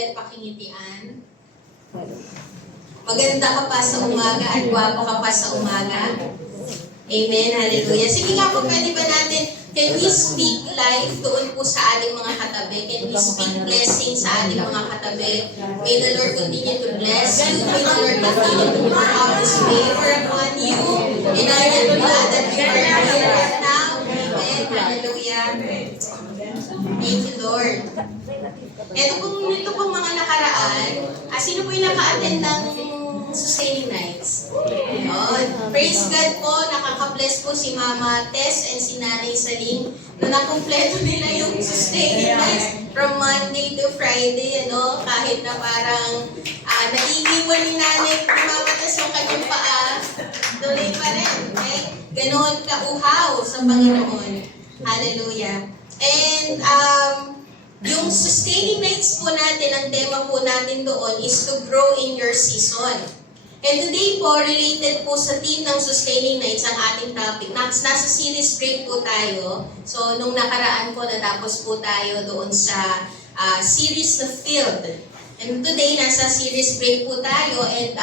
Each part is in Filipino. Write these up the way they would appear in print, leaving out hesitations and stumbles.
at pakingitian. Maganda ka pa sa umaga at gwapo ka pa sa umaga. Amen, hallelujah. Sige nga po, pwede ba natin, can we speak life doon po sa ating mga katabi? Can we speak blessing sa ating mga katabi? May the Lord continue to bless you. May the Lord continue to pour out His favor upon you. And I am glad that you are here right now. Amen, hallelujah. Thank you, Lord. Ito pong mga nakaraan, sino po yung naka-attend ng Sustaining Nights? Yun. Praise God po, nakaka-bless po si Mama Tess and si Nanay Saling na nakumpleto nila yung Sustaining Nights from Monday to Friday, kahit na parang naiiwan ni Nanay Mama Tess yung kanyang paa, tuloy pa rin. Okay? Ganon ka-uhaw sa Panginoon. Hallelujah. And yung Sustaining Nights po natin, ang tema po natin doon is to grow in your season. And today po, related po sa theme ng Sustaining Nights ang ating topic. Nasa series break po tayo. So, nung nakaraan po, natapos po tayo doon sa series na Field. And today, nasa series break po tayo. And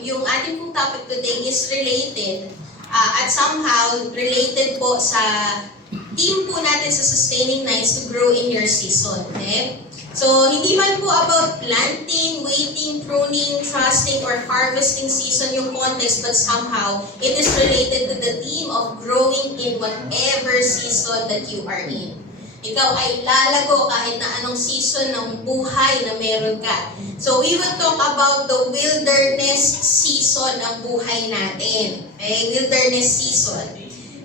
yung ating pong topic today is related. At somehow, related po sa theme po natin sa Sustaining Nights to grow in your season. Okay? So, hindi man po about planting, waiting, pruning, trusting, or harvesting season yung context, but somehow, it is related to the theme of growing in whatever season that you are in. Ikaw ay lalago kahit na anong season ng buhay na meron ka. So, we will talk about the wilderness season ng buhay natin. Okay? Wilderness season.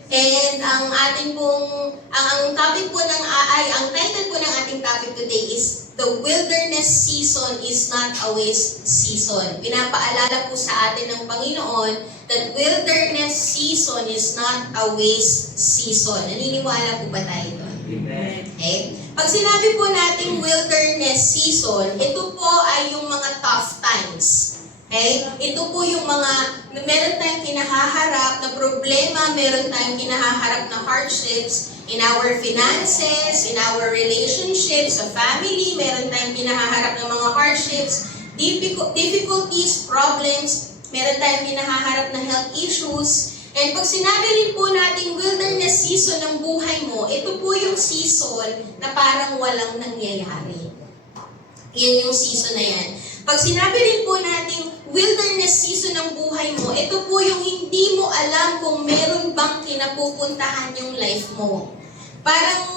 And ang ating pong, ang topic po ng ang title po ng ating topic today is The Wilderness Season is Not a Waste Season. Pinapaalala po sa atin ng Panginoon that wilderness season is not a waste season. Naniniwala po ba tayo doon? Amen. Okay? Pag sinabi po nating wilderness season, ito po ay yung mga tough times. Okay? Ito po yung mga, meron tayong kinahaharap na problema, meron tayong kinahaharap na hardships in our finances, in our relationships, sa family, meron tayong kinahaharap ng mga hardships, difficulties, problems, meron tayong kinahaharap na health issues. And pag sinabi rin po nating wilderness season ng buhay mo, ito po yung season na parang walang nangyayari. Yan yung season na yan. Pag sinabi rin po nating wilderness season ng buhay mo, ito po yung hindi mo alam kung meron bang kinapupuntahan yung life mo. Parang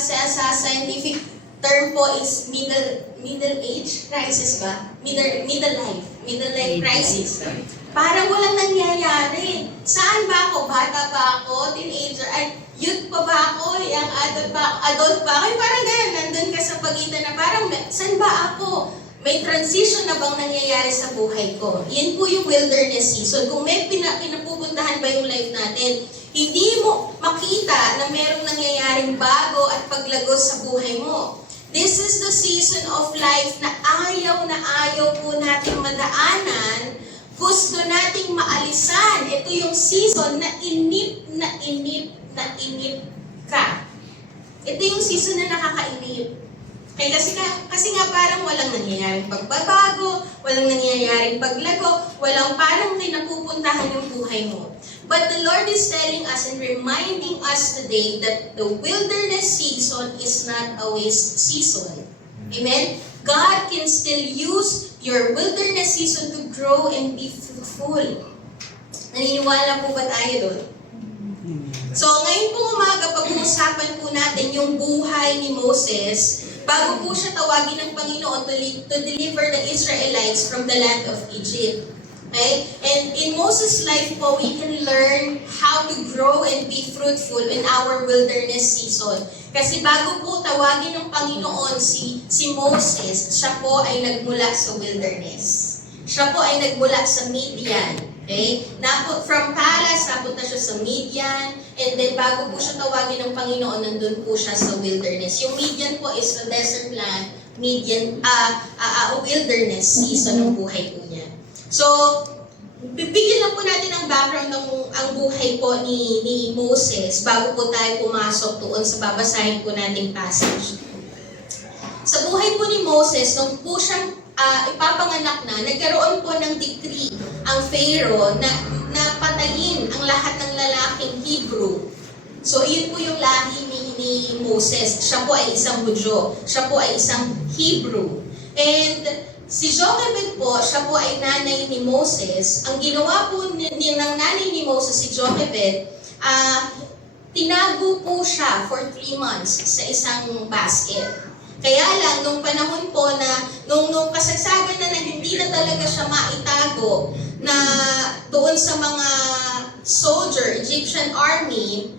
sa scientific term po is middle age crisis ba? Middle life crisis. Parang walang nangyayari. Saan ba ako? Bata ba ako? Teenager? Youth pa ba ako? Young adult pa ako? Parang ganun, nandun ka sa pagitan na parang, saan ba ako? May transition na bang nangyayari sa buhay ko? Yan po yung wilderness season. Kung may pinapupuntahan ba yung life natin, hindi mo makita na merong nangyayaring bago at paglagos sa buhay mo. This is the season of life na ayaw po natin madaanan, gusto nating maalisan. Ito yung season na inip ka. Ito yung season na nakakainip. Okay, kasi nga parang walang nangyayaring pagbabago, walang nangyayaring paglago, walang parang may napupuntahan yung buhay mo. But the Lord is telling us and reminding us today that the wilderness season is not a waste season. Amen? God can still use your wilderness season to grow and be fruitful. Naniniwala po ba tayo doon? So, ngayon po umaga, pag-uusapan po natin yung buhay ni Moses bago po siya tawagin ng Panginoon to deliver the Israelites from the land of Egypt. Okay? And in Moses' life po, we can learn how to grow and be fruitful in our wilderness season. Kasi bago po tawagin ng Panginoon si Moses, siya po ay nagmula sa wilderness. Siya po ay nagmula sa Midian. Okay? From Paras, napunta siya sa Midian, and then bago po siya tawagin ng Panginoon, nandun po siya sa wilderness. Yung Midian po is the desert land, Midian, wilderness season ng buhay po niya. So, bibigyan lang po natin ang background ng ang buhay po ni Moses bago po tayo pumasok doon sa babasahin po nating passage. Sa buhay po ni Moses, nung po siyang ipapanganak na, nagkaroon po ng decree ang Pharaoh na patayin ang lahat ng lalaking Hebrew. So, iyon po yung lahi ni Moses. Siya po ay isang Hudyo. Siya po ay isang Hebrew. And si Jochebed po, siya po ay nanay ni Moses. Ang ginawa po ng nanay ni Moses, si Jochebed, tinago po siya for 3 months sa isang basket. Kaya lang, nung panahon po na, nung kasagsagan na hindi na talaga siya maitago na doon sa mga soldier, Egyptian army,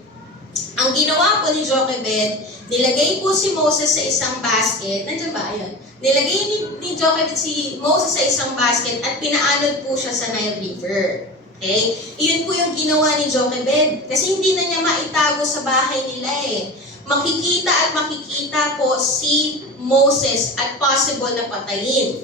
ang ginawa po ni Jochebed, nilagay po si Moses sa isang basket. Nandiyan ba? Ayun. Nilagay ni Jochebed si Moses sa isang basket at pinaanod po siya sa Nile River. Okay? Iyon po yung ginawa ni Jochebed. Kasi hindi na niya maitago sa bahay nila eh. Makikita at makikita po si Moses at possible na patayin.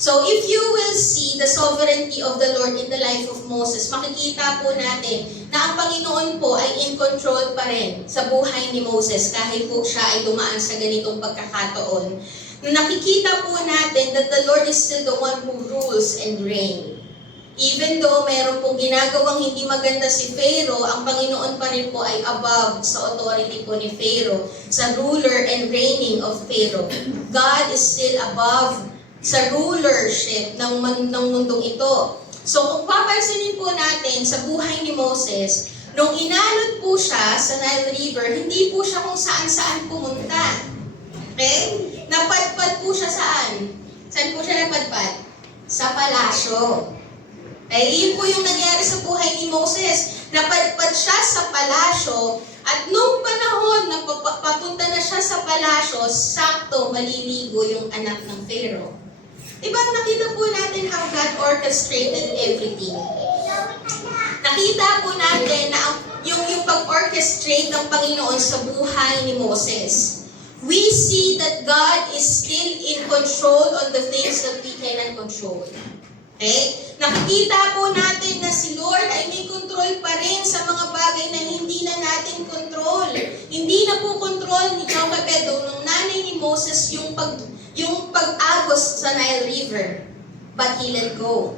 So if you will see the sovereignty of the Lord in the life of Moses, makikita po natin na ang Panginoon po ay in control pa rin sa buhay ni Moses kahit po siya ay dumaan sa ganitong pagkakataon. Nakikita po natin that the Lord is still the one who rules and reigns. Even though meron pong ginagawang hindi maganda si Pharaoh, ang Panginoon pa rin po ay above sa authority po ni Pharaoh, sa ruler and reigning of Pharaoh. God is still above sa rulership ng mundong ito. So kung papansinin po natin sa buhay ni Moses, nung inalot po siya sa Nile River, hindi po siya kung saan-saan pumunta. Okay? Napadpad po siya saan? Saan po siya napadpad? Sa palasyo. Iyon po yung nangyari sa buhay ni Moses. Napadpad siya sa palasyo at nung panahon na papunta na siya sa palasyo, sakto maliligo yung anak ng Pharaoh. Diba nakita po natin how God orchestrated everything? Nakita po natin na yung pag-orchestrate ng Panginoon sa buhay ni Moses. We see that God is still in control on the things that we cannot control. Okay? Nakikita po natin na si Lord ay may control pa rin sa mga bagay na hindi na natin control. Hindi na po control ni Jochebed nung nanay ni Moses yung pag-agos sa Nile River. But he let go.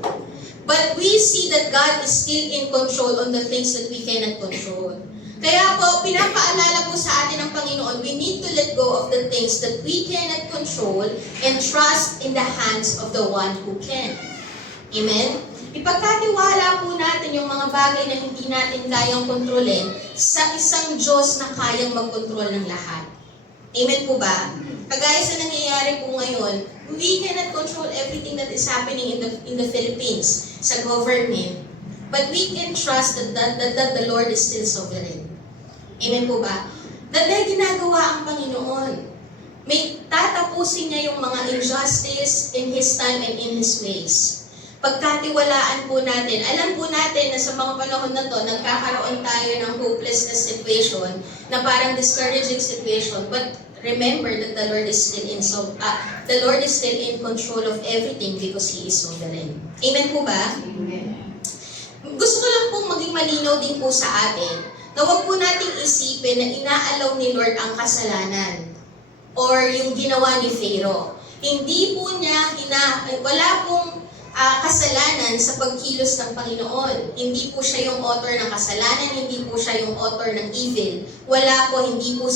But we see that God is still in control on the things that we cannot control. Kaya po, pinapaalala po sa atin ng Panginoon, we need to let go of the things that we cannot control and trust in the hands of the one who can. Amen? Ipagkatiwala po natin yung mga bagay na hindi natin kayang kontrolin sa isang Diyos na kayang magkontrol ng lahat. Amen po ba? Kagaya sa nangyayari po ngayon, we cannot control everything that is happening in the Philippines, sa government, but we can trust that the Lord is still sovereign. Amen po ba? Dahil ginagawa ang Panginoon. May tatapusin niya yung mga injustice in His time and in His ways. Pagkatiwalaan po natin, alam po natin na sa mga panahon na to, nagkakaroon tayo ng hopelessness situation, na parang discouraging situation, but remember that the Lord is still in control of everything because He is sovereign. Amen po ba? Amen. Gusto ko lang pong maging malinaw din po sa atin na huwag po nating isipin na inaalaw ni Lord ang kasalanan or yung ginawa ni Pharaoh. Hindi po niya, wala pong kasalanan sa pagkilos ng Panginoon. Hindi po siya yung author ng kasalanan, hindi po siya yung author ng evil. Wala po, hindi po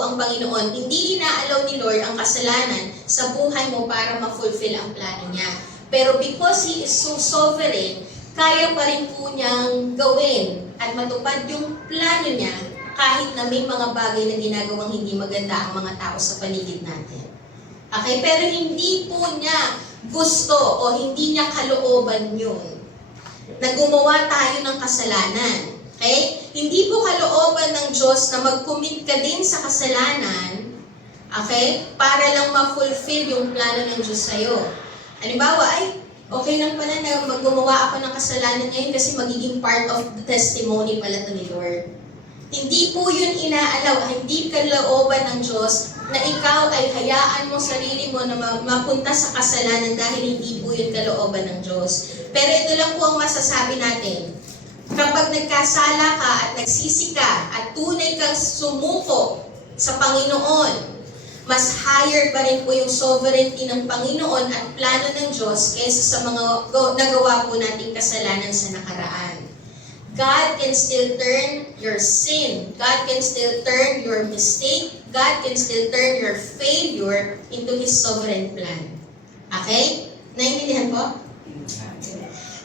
ang Panginoon. Hindi inaalaw ni Lord ang kasalanan sa buhay mo para ma-fulfill ang plano niya. Pero because He is so sovereign, kaya pa rin po niyang gawin at matupad yung plano niya kahit na may mga bagay na ginagawang hindi maganda ang mga tao sa paligid natin. Okay? Pero hindi po niya gusto o hindi niya kalooban yun na gumawa tayo ng kasalanan. Okay? Hindi po kalooban ng Diyos na mag-commit ka din sa kasalanan, okay? Para lang ma-fulfill yung plano ng Diyos sa'yo. Halimbawa, ay, okay lang pala na gumawa ako ng kasalanan ngayon kasi magiging part of the testimony pala to ni Lord. Hindi po yun inaalaw, hindi kalooban ng Diyos na ikaw ay hayaan mo sarili mo na mapunta sa kasalanan dahil hindi po yun kalooban ng Diyos. Pero ito lang po ang masasabi natin. Kapag nagkasala ka at nagsisi ka at tunay kang sumuko sa Panginoon, mas higher pa rin po yung sovereignty ng Panginoon at plano ng Diyos kaysa sa mga nagawa po nating kasalanan sa nakaraan. God can still turn your sin. God can still turn your mistake. God can still turn your failure into His sovereign plan. Okay? Naintindihan po?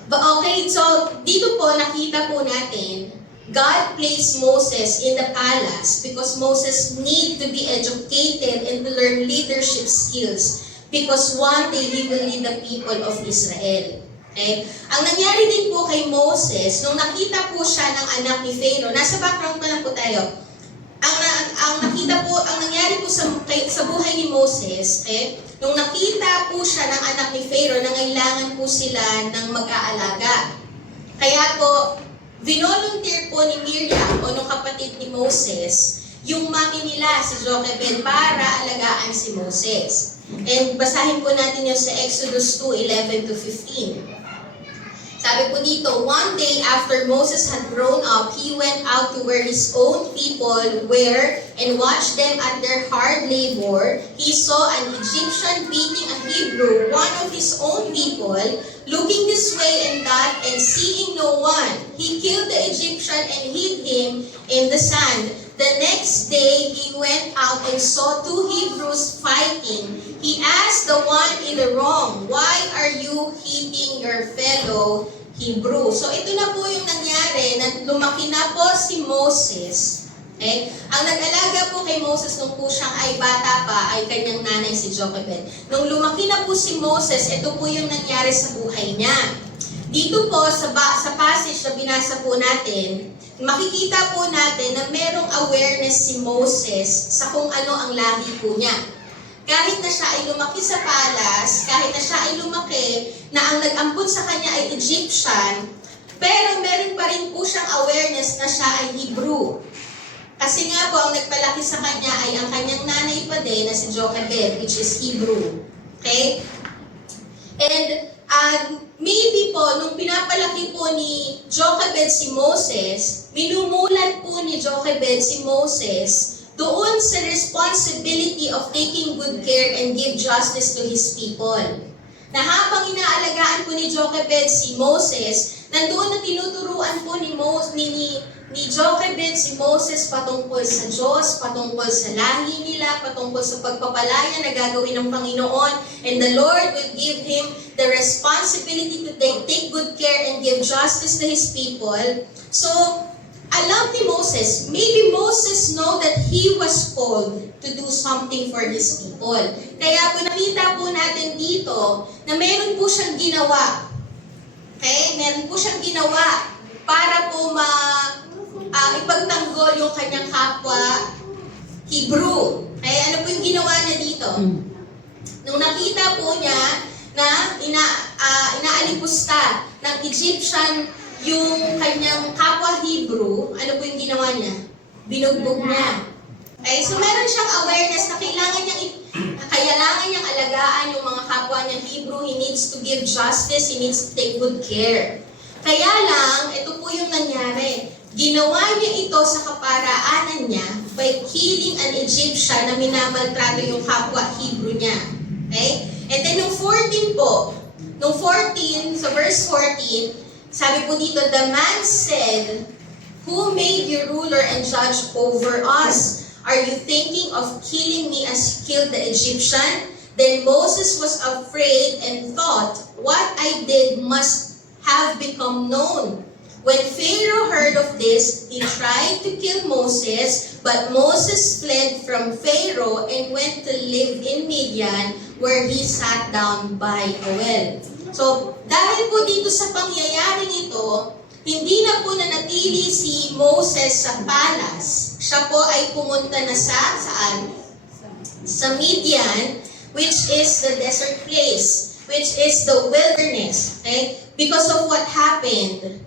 Okay, so dito po nakita po natin, God placed Moses in the palace because Moses need to be educated and to learn leadership skills because one day he will lead the people of Israel. Okay? Ang nangyari din po kay Moses, nung nakita po siya ng anak ni Pharaoh, nasa background pa lang po tayo, ang nangyari po sa buhay ni Moses, nung nakita po siya ng anak ni Pharaoh, nangailangan po sila ng mag-aalaga. Kaya po, vinolunteer po ni Miriam o nung kapatid ni Moses, yung mami nila, si Jochebed, para alagaan si Moses. And basahin po natin yun sa Exodus 2:11-15. Sabi po dito, one day after Moses had grown up, he went out to where his own people were and watched them at their hard labor. He saw an Egyptian beating a Hebrew, one of his own people. Looking this way and that and seeing no one, he killed the Egyptian and hid him in the sand. The next day, he went out and saw two Hebrews fighting. He asked the one in the wrong, "Why are you hitting your fellow Hebrew?" So ito na po yung nangyari, na lumaki na po si Moses. Okay? Ang nag-alaga po kay Moses nung po siyang ay bata pa ay kanyang nanay si Jochebed. Nung lumaki na po si Moses, ito po yung nangyari sa buhay niya. Dito po sa passage na binasa po natin, makikita po natin na merong awareness si Moses sa kung ano ang lahi po niya. Kahit na siya ay lumaki sa palace, kahit na siya ay lumaki, na ang nag-ampun sa kanya ay Egyptian, pero meron pa rin po siyang awareness na siya ay Hebrew. Kasi nga po, ang nagpalaki sa kanya ay ang kanyang nanay pa din na si Jochebed, which is Hebrew. Okay? And maybe po, nung pinapalaki po ni Jochebed si Moses, minumulat po ni Jochebed si Moses doon sa responsibility of taking good care and give justice to his people. Na habang inaalagaan po ni Jochebed si Moses, nandoon na tinuturuan po ni Jochebed si Moses patungkol sa Diyos, patungkol sa lahi nila, patungkol sa pagpapalaya na gagawin ng Panginoon. And the Lord will give him the responsibility to take good care and give justice to His people. So, alam ni Moses, maybe Moses know that he was called to do something for his people. Kaya po nakita po natin dito na meron po siyang ginawa. Okay? Meron po siyang ginawa para po ipagtanggol yung kanyang kapwa Hebrew. Okay? Ano po yung ginawa niya dito? Nung nakita po niya na inaalipusta ng Egyptian yung kanyang kapwa Hebrew, ano po yung ginawa niya? Binugbog niya. Okay? So meron siyang awareness na kailangan niyang alagaan yung mga kapwa niya Hebrew. He needs to give justice. He needs to take good care. Kaya lang, ito po yung nangyari. Ginawa niya ito sa kaparaanan niya by killing an Egyptian na minamaltrato yung kapwa Hebrew niya. Okay? And then nung 14 po, sa verse 14, sabi po dito, the man said, "Who made you ruler and judge over us? Are you thinking of killing me as you killed the Egyptian?" Then Moses was afraid and thought, "What I did must have become known." When Pharaoh heard of this, he tried to kill Moses, but Moses fled from Pharaoh and went to live in Midian, where he sat down by a well. So, dahil po dito sa pangyayaring ito, hindi na po nanatili si Moses sa palace. Siya po ay pumunta na saan? Sa Midian, which is the desert place, which is the wilderness. Okay? Because of what happened,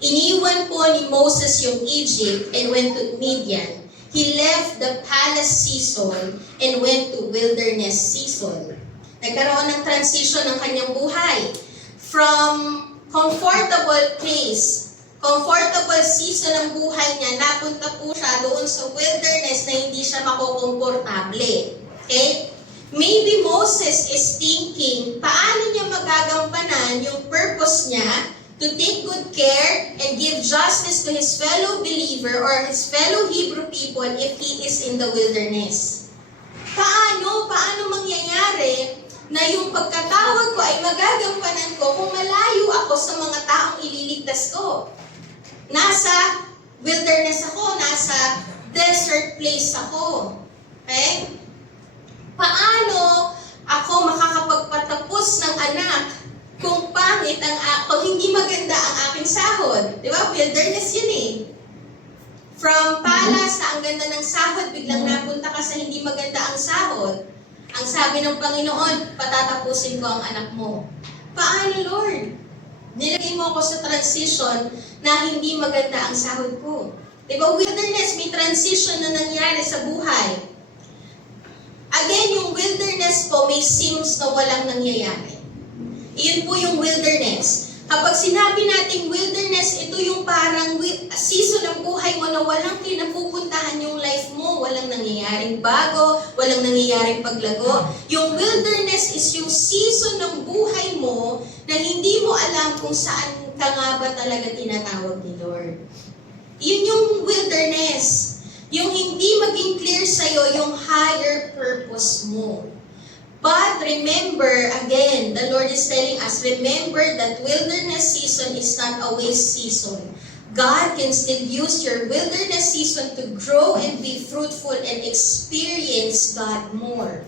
iniwan po ni Moses yung Egypt and went to Midian. He left the palace season and went to wilderness season. Nagkaroon ng transition ng kanyang buhay. From comfortable place, comfortable season ng buhay niya, napunta po siya doon sa wilderness na hindi siya makukomportable. Okay? Maybe Moses is thinking, paano niya magagampanan yung purpose niya to take good care and give justice to his fellow believer or his fellow Hebrew people if he is in the wilderness? Paano mangyayari na yung pagkatawag ko ay magagampanan ko kung malayo ako sa mga taong ililigtas ko? Nasa wilderness ako, nasa desert place ako. Okay? Paano ako makakapagpatapos ng anak kung pangit kung hindi maganda ang aking sahod? Di ba? Wilderness yun eh. From palace na ang ganda ng sahod, biglang napunta ka sa hindi maganda ang sahod. Ang sabi ng Panginoon, patatapusin ko ang anak mo. Paano, Lord? Nilagay mo ako sa transition na hindi maganda ang sahod ko. Di ba? Wilderness, may transition na nangyari sa buhay. Again, yung wilderness po, may seems na walang nangyayari. Iyon po yung wilderness. Kapag sinabi nating wilderness, ito yung parang season ng buhay mo na walang pinapupuntahan yung life mo, walang nangyayaring bago, walang nangyayaring paglago. Yung wilderness is yung season ng buhay mo na hindi mo alam kung saan ka nga ba talaga tinatawag ni Lord. Yun yung wilderness. Yung hindi maging clear sa'yo yung higher purpose mo. But remember, again, the Lord is telling us, remember that wilderness season is not a waste season. God can still use your wilderness season to grow and be fruitful and experience God more.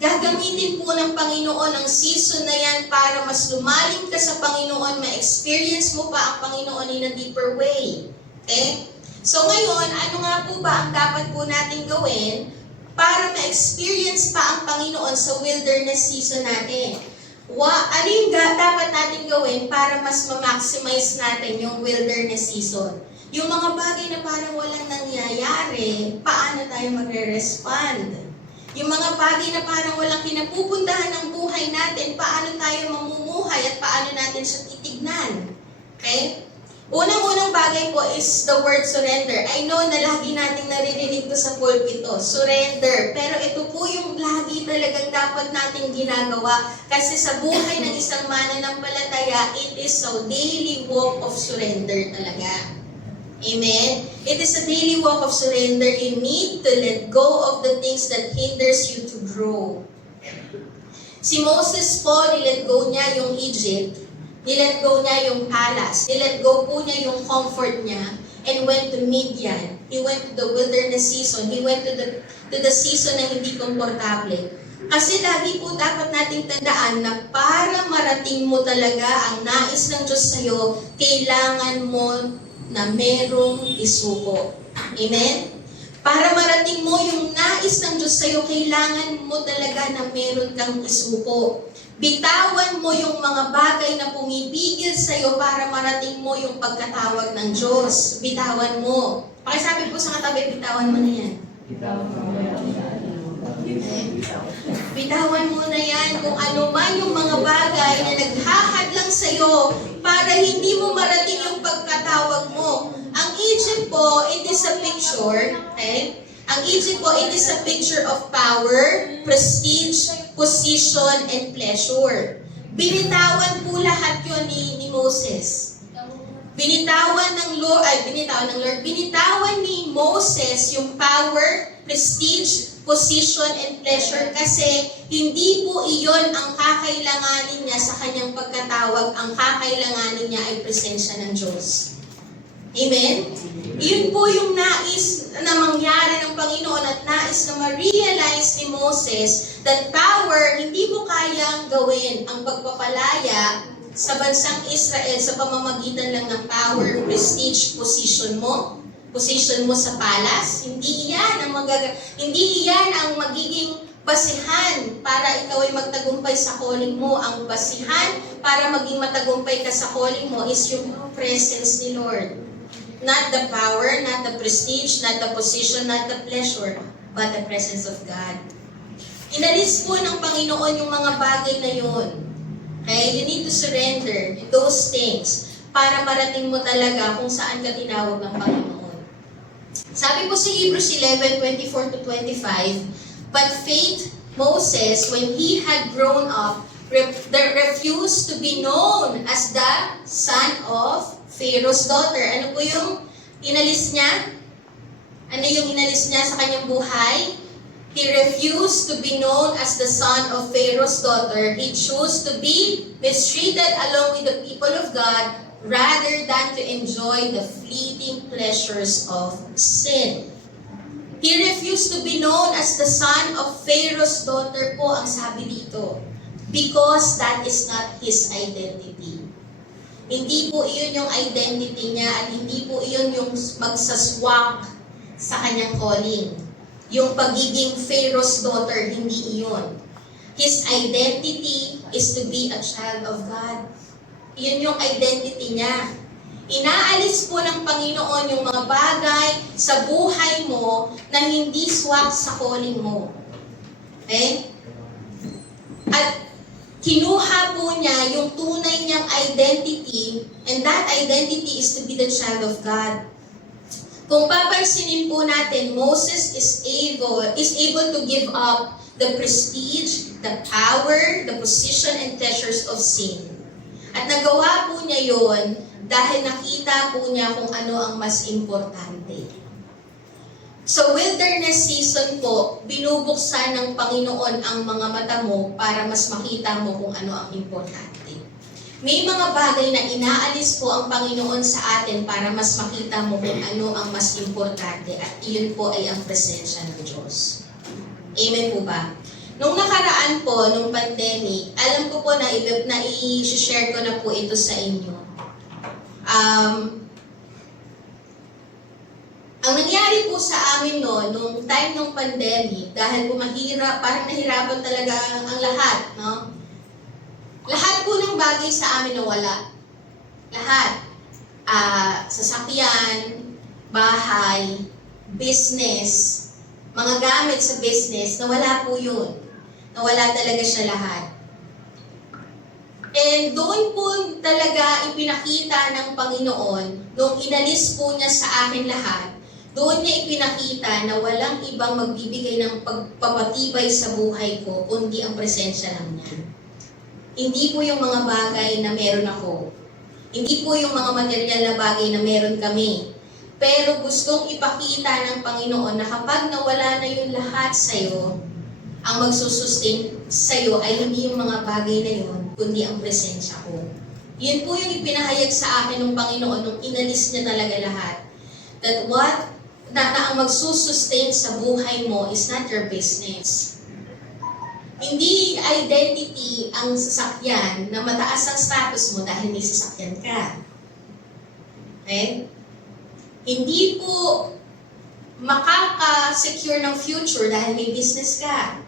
Gagamitin po ng Panginoon ang season na yan para mas lumalim ka sa Panginoon, ma-experience mo pa ang Panginoon in a deeper way. Okay? So ngayon, ano nga po ba ang dapat po natin gawin para ma-experience pa ang Panginoon sa wilderness season natin? Ano yung dapat natin gawin para mas ma-maximize natin yung wilderness season? Yung mga bagay na parang walang nangyayari, paano tayo magre-respond? Yung mga bagay na parang walang kinapupuntahan ng buhay natin, paano tayo mamumuhay at paano natin siya titignan? Okay? Unang-unang bagay po is the word surrender. I know na lagi nating naririnig to sa pulpito, surrender. Pero ito po yung lagi talagang dapat nating ginagawa. Kasi sa buhay ng isang mananampalataya, it is a daily walk of surrender talaga. Amen? It is a daily walk of surrender. You need to let go of the things that hinders you to grow. Si Moses po, nilet go niya yung Egypt. Nilet go niya yung palace. Nilet go po niya yung comfort niya and went to Midian. He went to the wilderness season. He went to the season na hindi komportable. Kasi lagi po dapat nating tandaan na para marating mo talaga ang nais ng Diyos sa'yo, kailangan mo na merong isuko. Amen? Para marating mo yung nais ng Diyos sa'yo, kailangan mo talaga na meron kang isuko. Bitawan mo yung mga bagay na pumipigil sa'yo para marating mo yung pagkatawag ng Diyos. Bitawan mo. Pakisabi po sa katabi, bitawan mo na yan. Bitawan mo na yan kung ano man yung mga bagay na naghahadlang sa'yo para hindi mo marating yung pagkatawag mo. Ang Egypt po, it is a picture, okay? Ang Egypt po, it is a picture of power, prestige, position, and pleasure. Binitawan po lahat yun ni Moses. Binitawan ng Lord, binitawan ni Moses yung power, prestige, position, and pleasure kasi hindi po iyon ang kakailanganin niya sa kanyang pagkatawag. Ang kakailanganin niya ay presensya ng Diyos. Amen? Iyon po yung nais na mangyari ng Panginoon at nais na ma-realize ni Moses that power, hindi mo kayang gawin ang pagpapalaya sa bansang Israel sa pamamagitan lang ng power, prestige, position mo sa palace. Hindi iyan ang magiging basihan para ikaw ay magtagumpay sa calling mo. Ang basihan para maging matagumpay ka sa calling mo is yung presence ni Lord. Not the power, not the prestige, not the position, not the pleasure, but the presence of God. Inalis po ng Panginoon yung mga bagay na yun. Okay? You need to surrender those things para marating mo talaga kung saan ka tinawag ng Panginoon. Sabi po sa Hebrews 11:24-25, But Moses, when he had grown up, refused to be known as the son of Pharaoh's daughter. Ano po yung inalis niya? Ano yung inalis niya sa kanyang buhay? He refused to be known as the son of Pharaoh's daughter. He chose to be mistreated along with the people of God rather than to enjoy the fleeting pleasures of sin. He refused to be known as the son of Pharaoh's daughter po ang sabi dito. Because that is not his identity. Hindi po iyon yung identity niya at hindi po iyon yung magsaswak sa kanyang calling. Yung pagiging Pharaoh's daughter, hindi iyon. His identity is to be a child of God. Iyon yung identity niya. Inaalis po ng Panginoon yung mga bagay sa buhay mo na hindi swak sa calling mo. Okay? At kinuha po niya yung tunay niyang identity, and that identity is to be the child of God. Kung papansinin po natin, Moses is able to give up the prestige, the power, the position, and pleasures of sin. At nagawa po niya yon dahil nakita po niya kung ano ang mas importante. So wilderness season po, binubuksan ng Panginoon ang mga mata mo para mas makita mo kung ano ang importante. May mga bagay na inaalis po ang Panginoon sa atin para mas makita mo kung ano ang mas importante at iyon po ay ang presensya ng Diyos. Amen po ba? Nung nakaraan po, nung pandemic, alam ko po na i-share ko na po ito sa inyo. Ang nangyari po sa amin nung time ng pandemic, dahil po mahirap, parang nahirapan talaga ang lahat, no? Lahat po ng bagay sa amin nawala. Lahat. Sasakyan, bahay, business, mga gamit sa business, nawala po yun. Nawala talaga siya lahat. And doon po talaga ipinakita ng Panginoon, nung inalis po niya sa akin lahat, doon niya ipinakita na walang ibang magbibigay ng pagpapatibay sa buhay ko, kundi ang presensya lang niya. Hindi po yung mga bagay na meron ako. Hindi po yung mga material na bagay na meron kami. Pero gustong ipakita ng Panginoon na kapag nawala na yung lahat sa'yo, ang magsusustain sa'yo ay hindi yung mga bagay na yun, kundi ang presensya ko. Yun po yung ipinahayag sa akin ng Panginoon nung inalis niya talaga lahat. That na ang magsusustain sa buhay mo is not your business. Hindi identity ang sasakyan na mataas ang status mo dahil may sasakyan ka. Okay? Hindi po makaka-secure ng future dahil may business ka.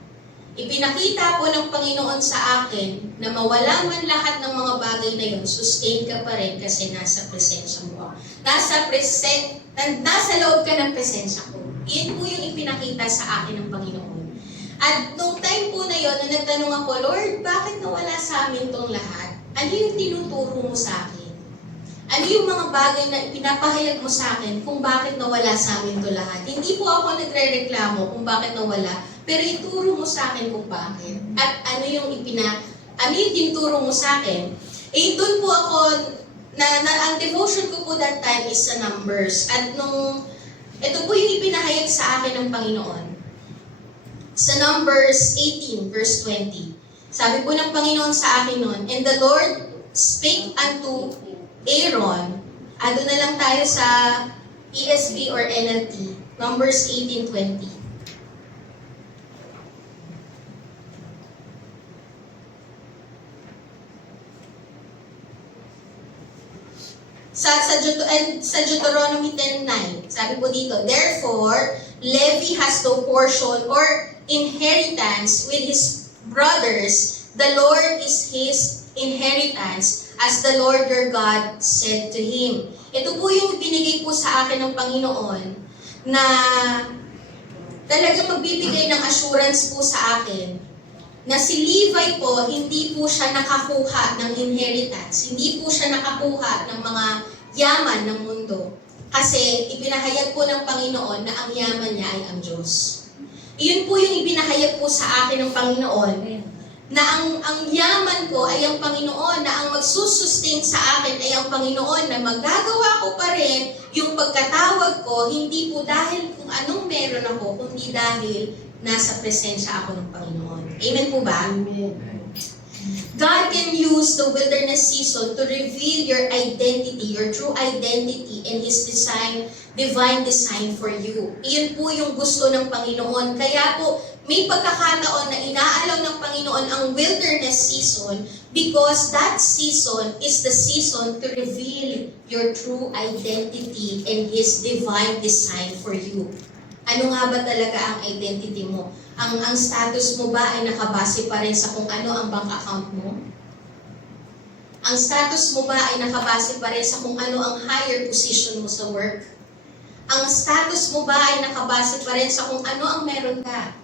Ipinakita po ng Panginoon sa akin na mawala man lahat ng mga bagay na yun, sustain ka pa rin kasi nasa presensya mo. Nasa loob ka ng presensya ko. Iyan po yung ipinakita sa akin ng Panginoon. At nung time po na yon, na nagtanong ako, Lord, bakit nawala sa amin tong lahat? Ano yung tinuturo mo sa akin? Ano yung mga bagay na ipinapahayag mo sa akin kung bakit nawala sa amin to lahat? Hindi po ako nagre-reklamo kung bakit nawala, pero ituro mo sa akin kung bakit. At ano yung tinuturo mo sa akin? Doon po ako, ang devotion ko po that time is sa Numbers. At ito po yung ipinahayag sa akin ng Panginoon. Sa Numbers 18, verse 20. Sabi po ng Panginoon sa akin noon, and the Lord spake unto Aaron, doon na lang tayo sa ESV or NLT, Numbers 18:20. Sa Deuteronomy 10:9, sabi po dito, therefore, Levi has no portion or inheritance with his brothers. The Lord is his inheritance, as the Lord your God said to him. Ito po yung binigay po sa akin ng Panginoon na talagang magbibigay ng assurance po sa akin na si Levi po, hindi po siya nakakuha ng inheritance. Hindi po siya nakakuha ng mga yaman ng mundo. Kasi ipinahayag po ng Panginoon na ang yaman niya ay ang Diyos. Iyon po yung ibinahayag po sa akin ng Panginoon, na ang yaman ko ay ang Panginoon, na ang magsusustain sa akin ay ang Panginoon, na magagawa ko pa rin yung pagkatawag ko, hindi po dahil kung anong meron ako, kundi dahil nasa presensya ako ng Panginoon. Amen po ba? Amen. God can use the wilderness season to reveal your identity, your true identity, and His divine design for you. Iyon po yung gusto ng Panginoon. Kaya po, may pagkakataon na inaalaw ng Panginoon ang wilderness season because that season is the season to reveal your true identity and His divine design for you. Ano nga ba talaga ang identity mo? Ang status mo ba ay nakabase pa rin sa kung ano ang bank account mo? Ang status mo ba ay nakabase pa rin sa kung ano ang higher position mo sa work? Ang status mo ba ay nakabase pa rin sa kung ano ang meron ka?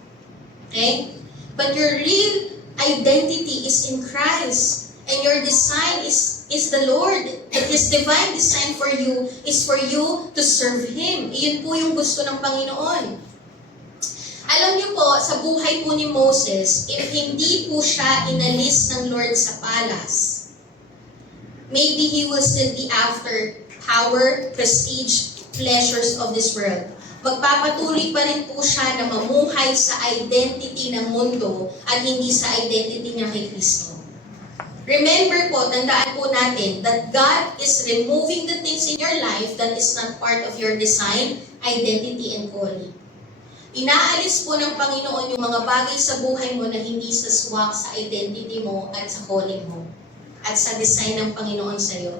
Okay? But your real identity is in Christ. And your design is the Lord. That His divine design for you is for you to serve Him. Iyon po yung gusto ng Panginoon. Alam niyo po, sa buhay po ni Moses, if hindi po siya inalis ng Lord sa palace, maybe he will still be after power, prestige, pleasures of this world. Magpapatuloy pa rin po siya na mamuhay sa identity ng mundo at hindi sa identity niya kay Kristo. Remember po, tandaan po natin that God is removing the things in your life that is not part of your design, identity, and calling. Inaalis po ng Panginoon yung mga bagay sa buhay mo na hindi saswak sa identity mo at sa calling mo at sa design ng Panginoon sa iyo.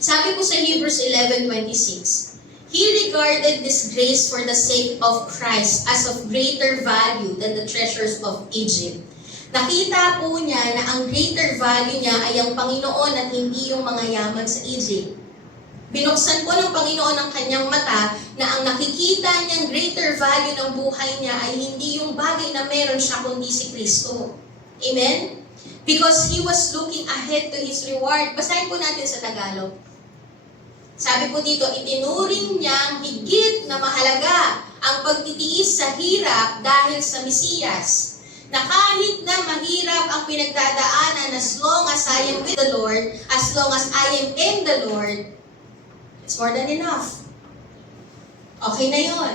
Sabi po sa Hebrews 11:26, He regarded this grace for the sake of Christ as of greater value than the treasures of Egypt. Nakita po niya na ang greater value niya ay ang Panginoon at hindi yung mga yaman sa Egypt. Binuksan po ng Panginoon ang kanyang mata na ang nakikita niyang greater value ng buhay niya ay hindi yung bagay na meron siya kundi si Kristo. Amen? Because He was looking ahead to His reward. Basahin po natin sa Tagalog. Sabi po dito, itinuring niyang higit na mahalaga ang pagtitiis sa hirap dahil sa Mesiyas. Na kahit na mahirap ang pinagdadaanan, as long as I am with the Lord, as long as I am in the Lord, it's more than enough. Okay na yon.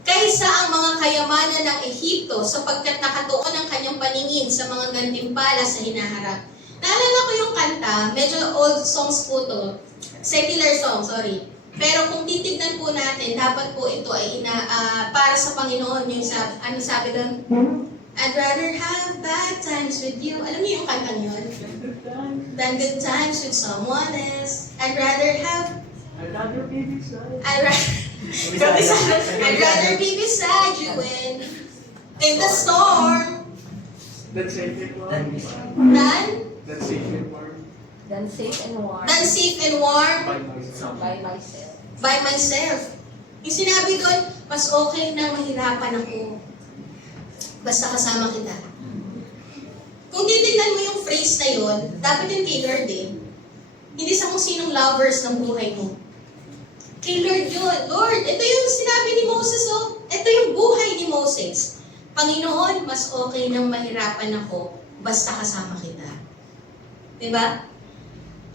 Kaysa ang mga kayamanan ng Ehipto sapagkat nakatuon ang kanyang paningin sa mga gantimpala sa hinaharap. Naalala ko yung kanta, medyo old songs po to, secular song, sorry. Pero kung titignan po natin, dapat po ito ay para sa Panginoon. Yung ano sabi doon? I'd rather have bad times with you. Alam niyo yung kantang yun? Than good times with someone else. I'd rather be beside. I'd rather be beside you in the storm. That's safe and warm. Than Safe and warm. than safe and warm By myself. by myself. Yung sinabi doon, mas okay na mahirapan ako. Basta kasama kita. Kung titignan mo yung phrase na yun, dapat yung kay Lord eh. Hindi sa kung sinong lovers ng buhay mo. Kay Lord yun. Lord, ito yung sinabi ni Moses oh. Ito yung buhay ni Moses. Panginoon, mas okay nang mahirapan ako, basta kasama kita. Diba?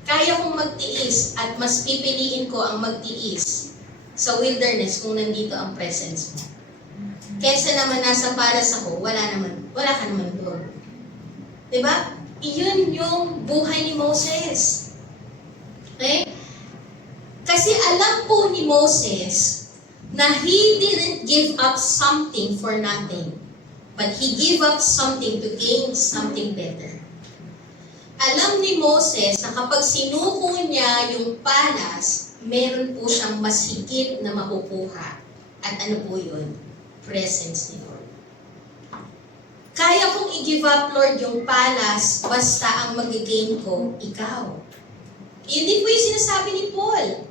Kaya kong magtiis at mas pipiliin ko ang magtiis sa wilderness kung nandito ang presence mo. Kesa naman nasa palas ako, wala ka naman doon. Diba? Iyon yung buhay ni Moses. Okay? Kasi alam po ni Moses na he didn't give up something for nothing, but he gave up something to gain something better. Alam ni Moses na kapag sinuko niya yung palas, meron po siyang mas higit na makukuha. At ano po yun? Presence ni Lord. Kaya kong i-give up, Lord, yung palas, basta ang mag-gain ko, ikaw. Yun din po yung sinasabi ni Paul.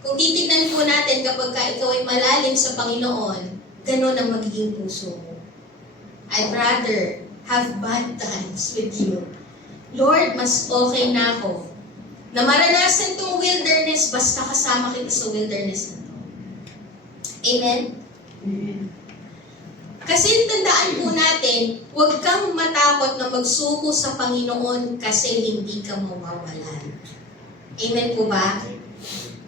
Kung titignan po natin kapag ikaw ay malalim sa Panginoon, ganun ang magiging puso mo. I'd rather have bad times with you. Lord, mas okay na ako na maranasan tong wilderness basta kasama kita sa wilderness na to. Amen? Kasi tandaan po natin, huwag kang matakot na magsuko sa Panginoon kasi hindi ka mawawalan. Amen po ba?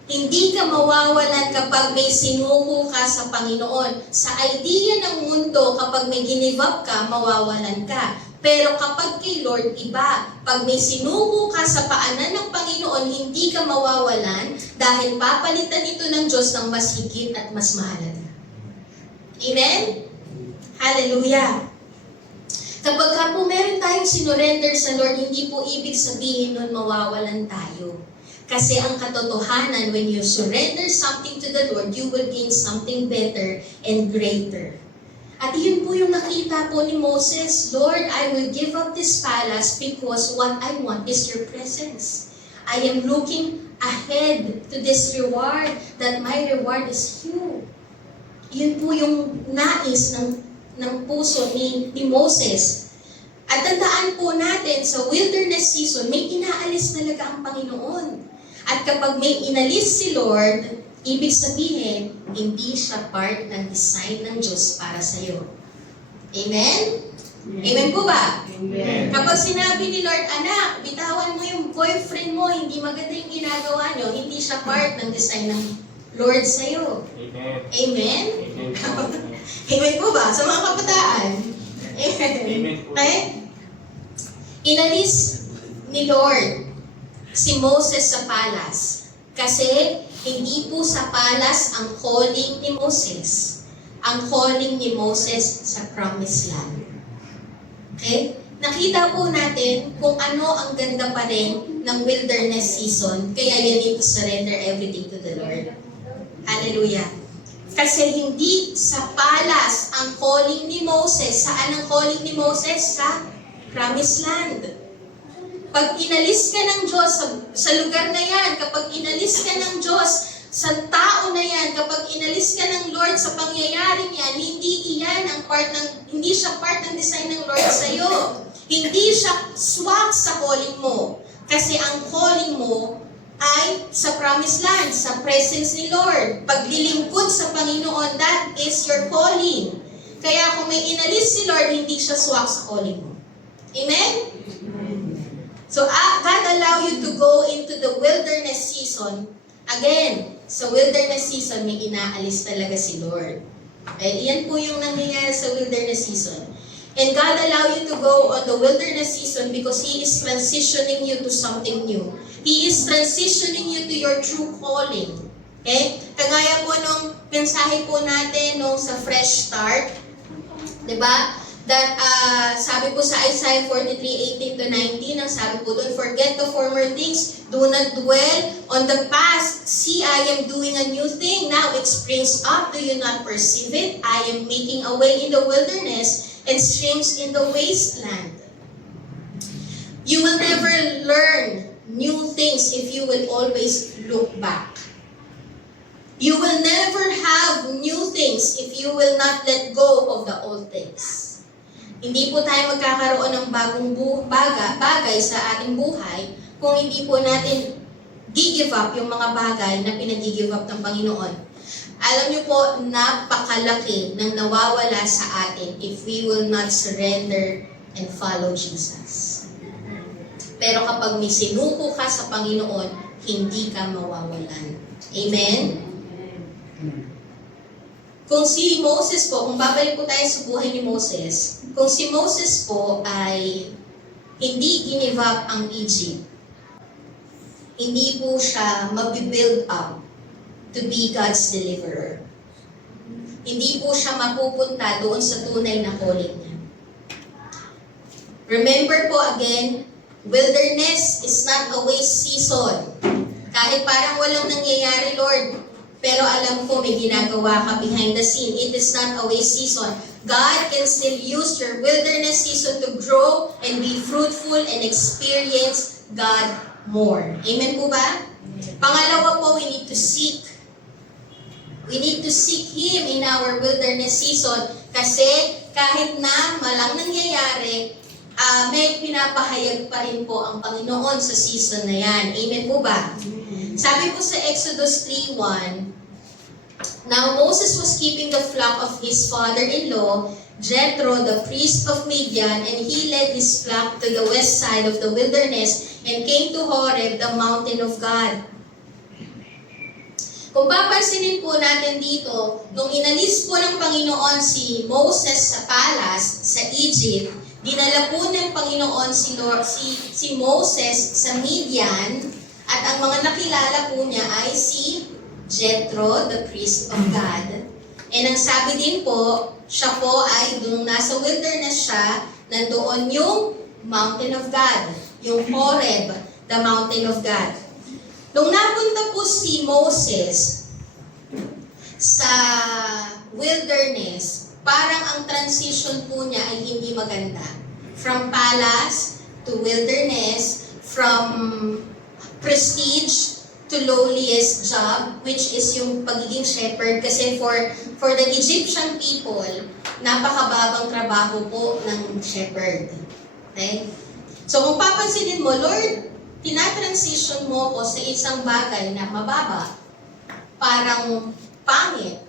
Hindi ka mawawalan kapag may sinuko ka sa Panginoon. Sa idea ng mundo, kapag may give up ka, mawawalan ka. Pero kapag kay Lord, iba. Pag may sinuko ka sa paanan ng Panginoon, hindi ka mawawalan dahil papalitan ito ng Diyos ng mas higit at mas mahalaga. Amen? Hallelujah! Kapag ka po meron tayong sinurrender sa Lord, hindi po ibig sabihin nun mawawalan tayo. Kasi ang katotohanan, when you surrender something to the Lord, you will gain something better and greater. At yun po yung nakita po ni Moses, Lord, I will give up this palace because what I want is your presence. I am looking ahead to this reward, that my reward is you. Yun po yung nais ng puso ni Moses. At tandaan po natin, sa wilderness season, may inaalis talaga ang Panginoon. At kapag may inalis si Lord, ibig sabihin, hindi siya part ng design ng Diyos para sa iyo. Amen? Amen po ba? Amen. Kapag sinabi ni Lord, anak, bitawan mo yung boyfriend mo, hindi maganda yung ginagawa nyo, hindi siya part ng design ng Lord sa iyo. Amen. Amen? Amen. Amen po ba? Sa mga kabataan? Amen. Amen po. Okay? Inalis ni Lord si Moses sa palace. Kasi hindi po sa palace ang calling ni Moses. Ang calling ni Moses sa promised land. Okay? Nakita po natin kung ano ang ganda pa rin ng wilderness season. Kaya you need to surrender everything to the Lord. Hallelujah. Kasi hindi sa palace ang calling ni Moses. Saan ang calling ni Moses? Sa promised land. Pag inalis ka ng Diyos sa lugar na yan, kapag inalis ka ng Diyos sa tao na yan, kapag inalis ka ng Lord sa pangyayaring yan, hindi siya part ng design ng Lord sa iyo. Hindi siya swak sa calling mo. Kasi ang calling mo ay sa promised land, sa presence ni Lord. Paglilingkod sa Panginoon, that is your calling. Kaya kung may inalis si Lord, hindi siya swak sa calling mo. Amen? So, God allow you to go into the wilderness season. Again, sa wilderness season, may inaalis talaga si Lord. Okay? Iyan po yung nangyayari sa wilderness season. And God allow you to go on the wilderness season because He is transitioning you to something new. He is transitioning you to your true calling. Okay? Kagaya po nung mensahe po natin nung sa fresh start. Diba? That sabi po sa Isaiah 43:18-19, ang sabi po doon, forget the former things, do not dwell on the past. See, I am doing a new thing. Now it springs up. Do you not perceive it? I am making a way in the wilderness and streams in the wasteland. You will never learn new things if you will always look back. You will never have new things if you will not let go of the old things. Hindi po tayo magkakaroon ng bagong bagay sa ating buhay kung hindi po natin gi-give up yung mga bagay na pinag-give up ng Panginoon. Alam niyo po, napakalaki ng nawawala sa atin if we will not surrender and follow Jesus. Pero kapag may sinuko ka sa Panginoon, hindi ka mawawalan. Amen? Kung si Moses po, kung babalik po tayo sa buhay ni Moses, kung si Moses po ay hindi give up ang Egypt, hindi po siya mabibuild up to be God's deliverer. Hindi po siya mapupunta doon sa tunay na calling niya. Remember po again, wilderness is not a waste season. Kahit parang walang nangyayari, Lord, pero alam ko may ginagawa ka behind the scene. It is not a waste season. God can still use your wilderness season to grow and be fruitful and experience God more. Amen po ba? Pangalawa po, we need to seek. We need to seek Him in our wilderness season kasi kahit na malang nangyayari, may pinapahayag pa rin po ang Panginoon sa season na yan. Amen po ba? Sabi po sa Exodus 3:1, Now Moses was keeping the flock of his father-in-law, Jethro, the priest of Midian, and he led his flock to the west side of the wilderness and came to Horeb, the mountain of God. Kung papansinin po natin dito, nung inalis po ng Panginoon si Moses sa palace, sa Egypt, dinala po ng Panginoon si Moses sa Midian, at ang mga nakilala po niya ay si Jethro, the priest of God. And ang sabi din po, siya po ay nung nasa wilderness siya, nandoon yung mountain of God, yung Horeb, the mountain of God. Nung napunta po si Moses sa wilderness, parang ang transition po niya ay hindi maganda. From palace to wilderness, from prestige to lowliest job, which is yung pagiging shepherd. Kasi for the Egyptian people, napakababang trabaho po ng shepherd. Okay? So kung papansinin mo, Lord, tinatransition mo ko sa isang bagay na mababa, parang pangit.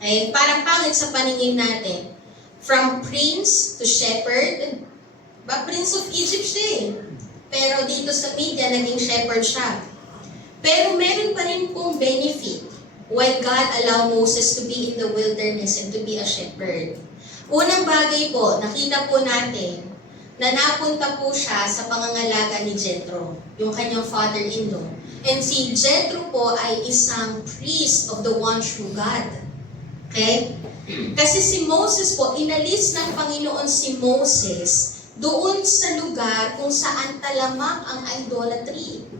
Okay? Parang pangit sa paningin natin. From prince to shepherd, ba prince of Egypt siya eh. Pero dito sa Midian, naging shepherd siya. Pero meron pa rin pong benefit when God allowed Moses to be in the wilderness and to be a shepherd. Unang bagay po, nakita po natin, na napunta po siya sa pangangalaga ni Jethro, yung kanyang father-in-law. And si Jethro po ay isang priest of the one true God. Okay? Kasi si Moses po, inalis ng Panginoon si Moses doon sa lugar kung saan talamak ang idolatry.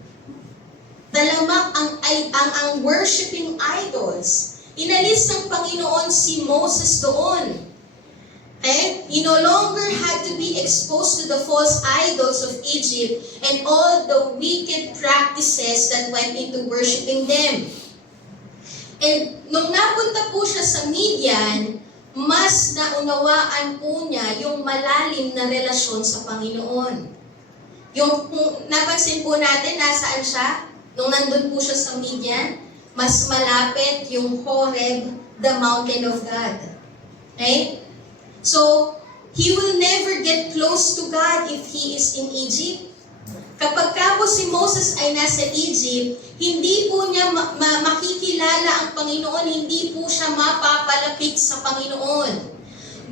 Talamak ang worshiping idols. Inalis ng Panginoon si Moses doon. Okay? He no longer had to be exposed to the false idols of Egypt and all the wicked practices that went into worshiping them. And nung napunta po siya sa Midian, mas naunawaan po niya yung malalim na relasyon sa Panginoon. Yung napansin po natin, nasaan siya? Nung nandun po siya sa Midian, mas malapit yung Horeb, the mountain of God. Okay? So, he will never get close to God if he is in Egypt. Kapag ka po si Moses ay nasa Egypt, hindi po niya makikilala ang Panginoon, hindi po siya mapapalapit sa Panginoon.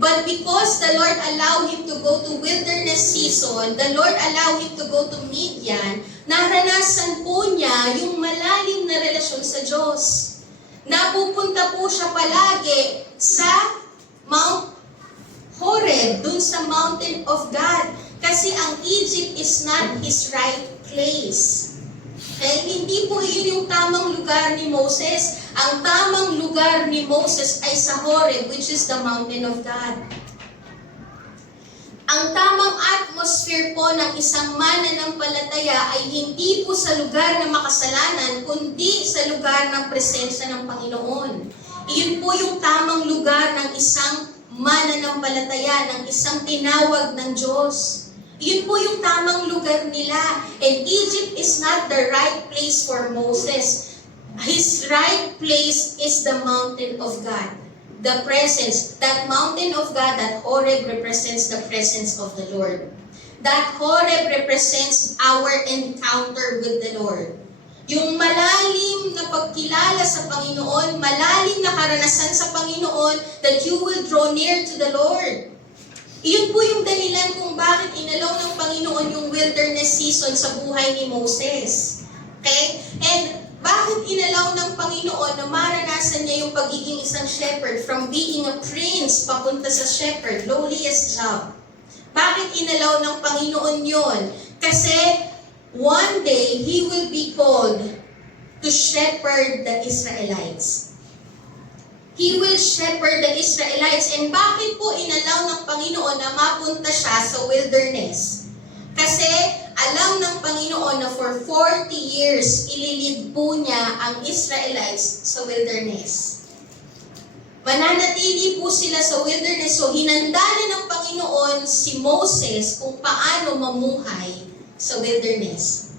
But because the Lord allowed him to go to wilderness season, the Lord allowed him to go to Midian, naranasan po niya yung malalim na relasyon sa Diyos. Napupunta po siya palagi sa Mount Horeb, dun sa mountain of God. Kasi ang Egypt is not his right place. Okay? Hindi po yun yung tamang lugar ni Moses. Ang tamang lugar ni Moses ay sa Horeb, which is the mountain of God. Ang tamang atmosphere po ng isang mananampalataya ay hindi po sa lugar ng makasalanan, kundi sa lugar ng presensya ng Panginoon. Iyon po yung tamang lugar ng isang mananampalataya, ng isang tinawag ng Diyos. Yun po yung tamang lugar nila. And Egypt is not the right place for Moses. His right place is the mountain of God. The presence, that mountain of God, that Horeb represents the presence of the Lord. That Horeb represents our encounter with the Lord. Yung malalim na pagkilala sa Panginoon, malalim na karanasan sa Panginoon, that you will draw near to the Lord. Iyon po yung dahilan kung bakit inalaw ng Panginoon yung wilderness season sa buhay ni Moses. Okay? And bakit inalaw ng Panginoon na maranasan niya yung pagiging isang shepherd from being a prince papunta sa shepherd, lowliest job? Bakit inalaw ng Panginoon yon? Kasi one day, he will be called to shepherd the Israelites. He will shepherd the Israelites. And bakit po inalaw ng Panginoon na mapunta siya sa wilderness? Kasi alam ng Panginoon na for 40 years, ililid po niya ang Israelites sa wilderness. Mananatili po sila sa wilderness. So hinanda na ng Panginoon si Moses kung paano mamuhay sa wilderness.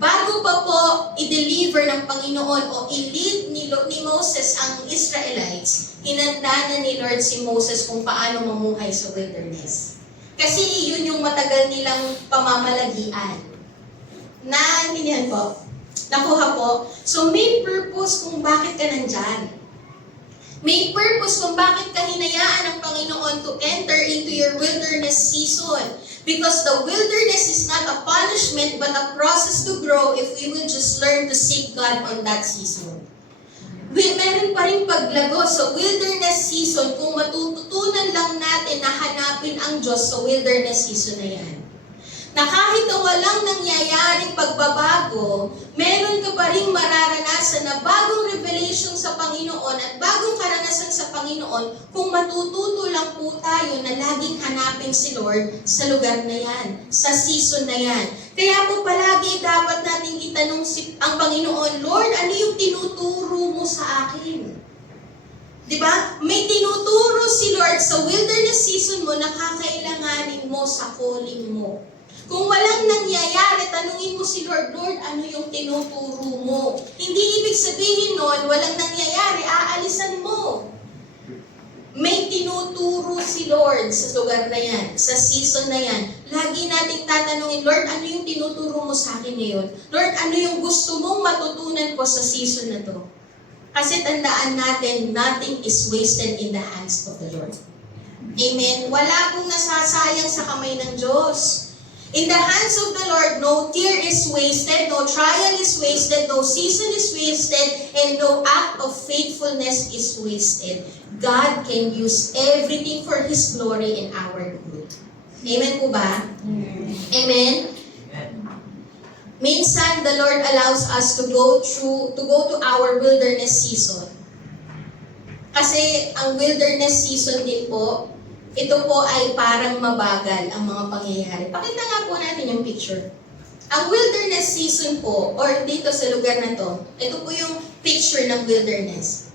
Bago pa po i-deliver ng Panginoon o i-lead ni Moses ang Israelites, hinanda na ni Lord si Moses kung paano mamuhay sa wilderness. Kasi yun yung matagal nilang pamamalagian. Naintindihan po? Nakuha po? So may purpose kung bakit ka nandyan. May purpose kung bakit ka hinayaan ng Panginoon to enter into your wilderness season. Because the wilderness is not a punishment but a process to grow if we will just learn to seek God on that season. Meron pa rin paglago sa wilderness season kung matututunan lang natin na hanapin ang Diyos sa wilderness season na yan. Na kahit na walang nangyayaring pagbabago, meron ka pa rin mararanasan na bagong revelation sa Panginoon at bagong karanasan sa Panginoon kung matututo lang po tayo na laging hanapin si Lord sa lugar na yan, sa season na yan. Kaya po palagi dapat natin itanong ang Panginoon, Lord, ano yung tinuturo mo sa akin? Diba? May tinuturo si Lord sa wilderness season mo na kakailanganin mo sa calling mo. Kung walang nangyayari, tanungin mo si Lord, Lord, ano yung tinuturo mo? Hindi ibig sabihin nun, walang nangyayari, aalisan mo. May tinuturo si Lord sa lugar na yan, sa season na yan. Lagi nating tatanungin, Lord, ano yung tinuturo mo sa akin ngayon? Lord, ano yung gusto mong matutunan ko sa season na to? Kasi tandaan natin, nothing is wasted in the hands of the Lord. Amen? Wala pong nasasayang sa kamay ng Diyos. In the hands of the Lord, no tear is wasted, no trial is wasted, no season is wasted, and no act of faithfulness is wasted. God can use everything for His glory and our good. Amen po ba? Amen? Minsan, the Lord allows us to go to our wilderness season. Kasi ang wilderness season din po, ito po ay parang mabagal ang mga pangyayari. Pakita nga po natin yung picture. Ang wilderness season po, or dito sa lugar na to, ito po yung picture ng wilderness.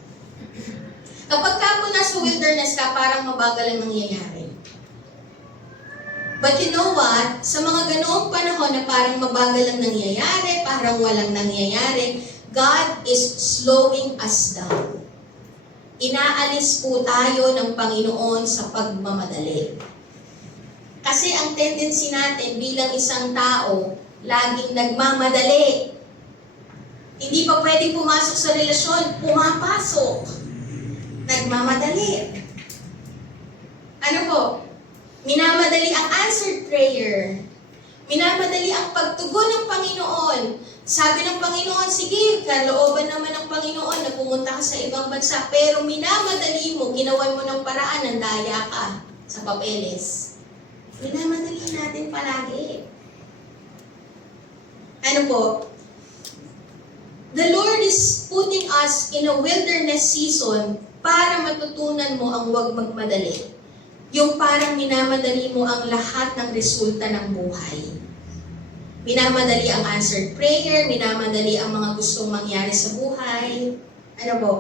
Kapag ka po nasa wilderness ka, parang mabagal ang nangyayari. But you know what? Sa mga ganoong panahon na parang mabagal ang nangyayari, parang walang nangyayari, God is slowing us down. Inaalis po tayo ng Panginoon sa pagmamadali. Kasi ang tendency natin bilang isang tao, laging nagmamadali. Hindi pa pwedeng pumasok sa relasyon, pumapasok. Nagmamadali. Ano po? Minamadali ang answered prayer. Minamadali ang pagtugon ng Panginoon. Sabi ng Panginoon, sige, kalooban naman ng Panginoon na pumunta ka sa ibang bansa, pero minamadali mo, ginawan mo ng paraan, nandaya ka sa papeles. Minamadali natin palagi. Ano po? The Lord is putting us in a wilderness season para matutunan mo ang huwag magmadali. Yung parang minamadali mo ang lahat ng resulta ng buhay. Minamadali ang answered prayer, minamadali ang mga gustong mangyari sa buhay. Ano po?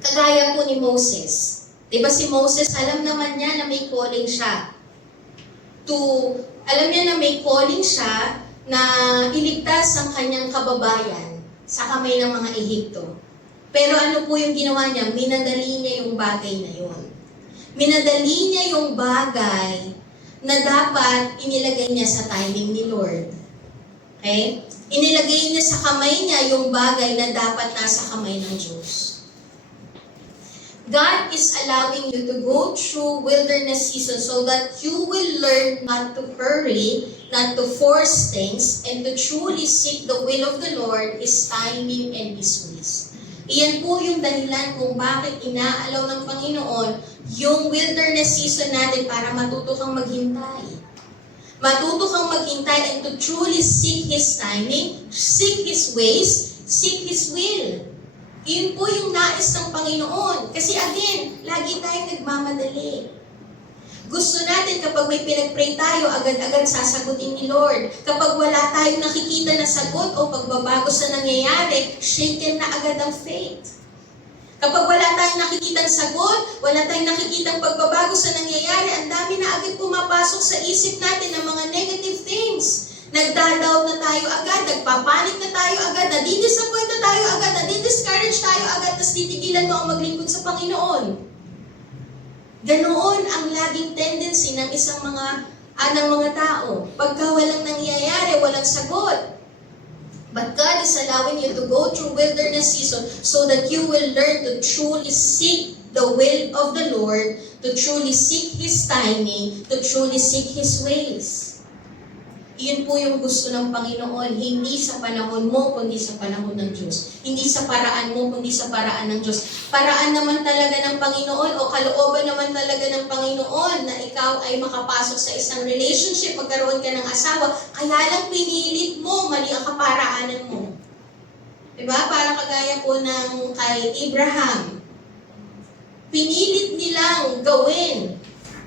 Kagaya po ni Moses. Diba si Moses, alam naman niya na may calling siya. Alam niya na may calling siya na iligtas ang kanyang kababayan sa kamay ng mga Ehipto. Pero ano po yung ginawa niya? Minadali niya yung bagay na yun. Minadali niya yung bagay na dapat inilagay niya sa timing ni Lord. Okay? Inilagay niya sa kamay niya yung bagay na dapat nasa kamay ng Diyos. God is allowing you to go through wilderness season so that you will learn not to hurry, not to force things, and to truly seek the will of the Lord, His timing and His ways. Iyan po yung dahilan kung bakit inaalaw ng Panginoon yung wilderness season natin para matuto kang maghintay. Matuto kang maghintay and to truly seek His timing, seek His ways, seek His will. Yun po yung nais ng Panginoon. Kasi again, lagi tayong nagmamadali. Gusto natin kapag may pinag-pray tayo, agad-agad sasagutin ni Lord. Kapag wala tayong nakikita na sagot o pagbabago sa nangyayari, shaken na agad ang faith. Kapag wala tayong nakikitang sagot, wala tayong nakikitang pagbabago sa nangyayari, ang dami na agad pumapasok sa isip natin ng mga negative things. Nagda-doubt na tayo agad, nagpapanik na tayo agad, nadidisappoint na tayo agad, nadidiscourage tayo agad, tapos titigilan mo ang maglingkod sa Panginoon. Ganoon ang laging tendency ng ng mga tao. Pagka walang nangyayari, walang sagot. But God is allowing you to go through wilderness season so that you will learn to truly seek the will of the Lord, to truly seek His timing, to truly seek His ways. Iyon po yung gusto ng Panginoon, hindi sa panahon mo, kundi sa panahon ng Diyos. Hindi sa paraan mo, kundi sa paraan ng Diyos. Paraan naman talaga ng Panginoon o kalooban naman talaga ng Panginoon na ikaw ay makapasok sa isang relationship, magkaroon ka ng asawa, kaya lang pinilit mo, mali ang kaparaanan mo. Diba? Para kagaya po ng kay Abraham. Pinilit nilang gawin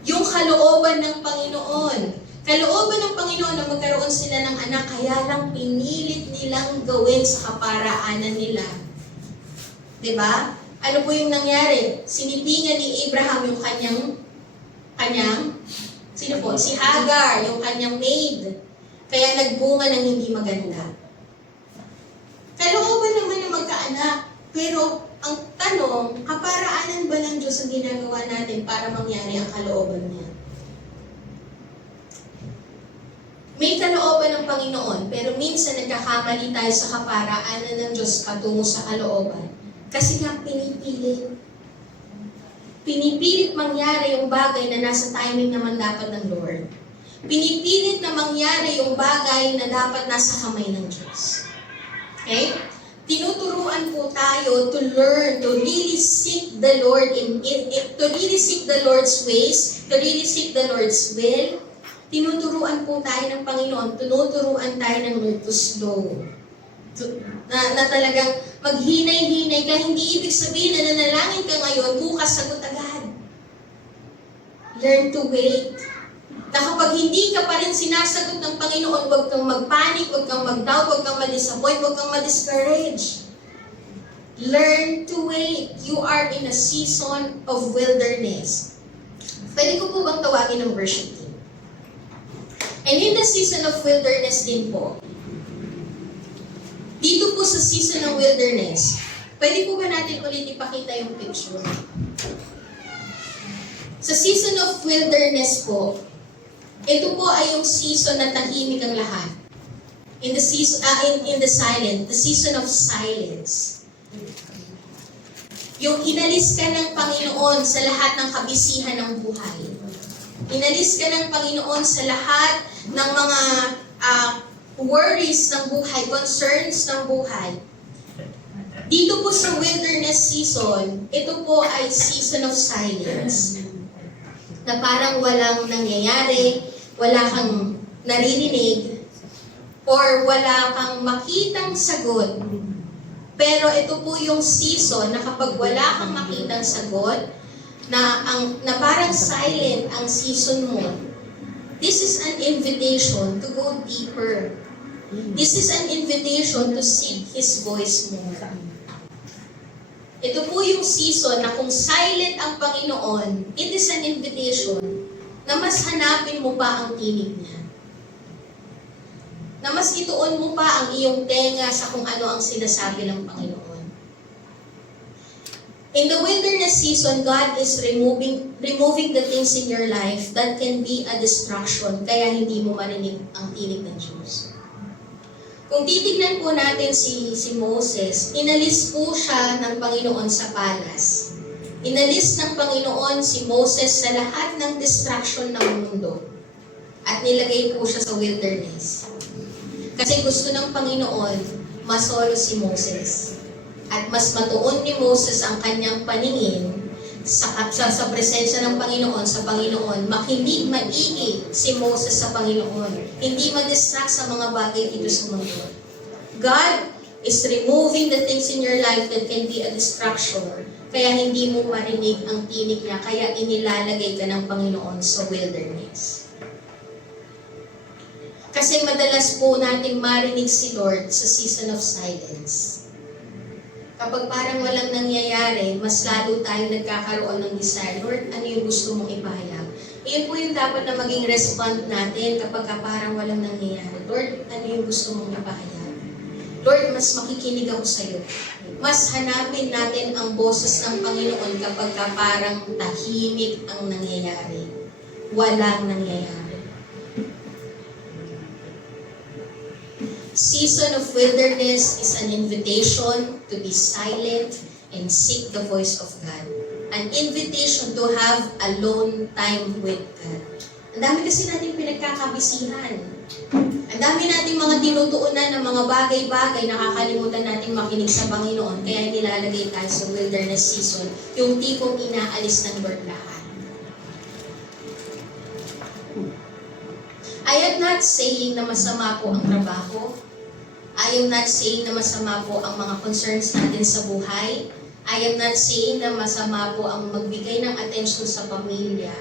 yung kalooban ng Panginoon. Kalooban ng Panginoon na magkaroon sila ng anak, kaya lang pinilit nilang gawin sa kaparaanan nila. Diba? Ano po yung nangyari? Sinipingan ni Abraham yung kanyang, sino po? Si Hagar, yung kanyang maid. Kaya nagbunga ng hindi maganda. Kalooban naman na magkaanak, pero ang tanong, kaparaanan ba ng Diyos ang ginagawa natin para mangyari ang kalooban niya? May kalooban ng Panginoon, pero minsan nagkakamali tayo sa kaparaanan ng Diyos patungo sa kalooban. Kasi nga pinipilit. Pinipilit mangyari yung bagay na nasa timing naman dapat ng Lord. Pinipilit na mangyari yung bagay na dapat nasa kamay ng Diyos. Okay? Tinuturuan po tayo to learn, to really seek the Lord, to really seek the Lord's ways, to really seek the Lord's will. Tinuturuan po tayo ng Panginoon, tinuturuan tayo ng Lord to slow. Na talagang maghinay-hinay ka, hindi ibig sabihin na nanalangin ka ngayon, bukas sagot agad. Learn to wait. Na kapag hindi ka pa rin sinasagot ng Panginoon, huwag kang magpanik, huwag kang mag-doubt, huwag kang ma-disappoint, huwag kang ma-discourage. Learn to wait. You are in a season of wilderness. Pwede ko po bang tawagin ng worship team? And in the season of wilderness din po, dito po sa season ng wilderness, pwede po ba natin ulit ipakita yung picture? Sa season of wilderness po, ito po ay yung season na tahimik ang lahat. In the season, the season of silence. Yung inalis ka ng Panginoon sa lahat ng kabisihan ng buhay. Inalis ka ng Panginoon sa lahat ng mga worries ng buhay, concerns ng buhay. Dito po sa wilderness season, ito po ay season of silence. Na parang walang nangyayari, wala kang naririnig, or wala kang makitang sagot. Pero ito po yung season na kapag wala kang makitang sagot, na parang silent ang season mo, this is an invitation to go deeper. This is an invitation to seek His voice more. Ito po yung season na kung silent ang Panginoon, it is an invitation na mas hanapin mo pa ang tinig niya. Na mas ituon mo pa ang iyong tenga sa kung ano ang sinasabi ng Panginoon. In the wilderness season, God is removing the things in your life that can be a distraction, kaya hindi mo marinig ang tinig ng Diyos. Kung titignan po natin si Moses, inalis po siya ng Panginoon sa palas. Inalis ng Panginoon si Moses sa lahat ng distraction ng mundo. At nilagay po siya sa wilderness. Kasi gusto ng Panginoon, masolo si Moses. At mas matuon ni Moses ang kanyang paningin sa presensya ng Panginoon, sa Panginoon, makinig maigi si Moses sa Panginoon. Hindi ma-distract sa mga bagay dito sa mundo. God is removing the things in your life that can be a distraction. Kaya hindi mo marinig ang tinig niya, kaya inilalagay ka ng Panginoon sa wilderness. Kasi madalas po nating marinig si Lord sa season of silence. Kapag parang walang nangyayari, mas lalo tayo nagkakaroon ng desire, Lord, ano yung gusto mong ipahayag? Iyon po yung dapat na maging respond natin kapag parang walang nangyayari. Lord, ano yung gusto mong ipahayag? Lord, mas makikinig ako sa iyo. Mas hanapin natin ang boses ng Panginoon kapag parang tahimik ang nangyayari. Walang nangyayari. Season of wilderness is an invitation to be silent and seek the voice of God. An invitation to have alone time with God. Ang dami kasi natin pinagkakabisihan. Ang dami nating mga tinutuunan ng mga bagay-bagay, nakakalimutan natin makinig sa Panginoon, kaya nilalagay tayo sa wilderness season, yung tipong inaalis ng Lord lahat. I am not saying na masama po ang trabaho. I am not saying na masama po ang mga concerns natin sa buhay. I am not saying na masama po ang magbigay ng attention sa pamilya.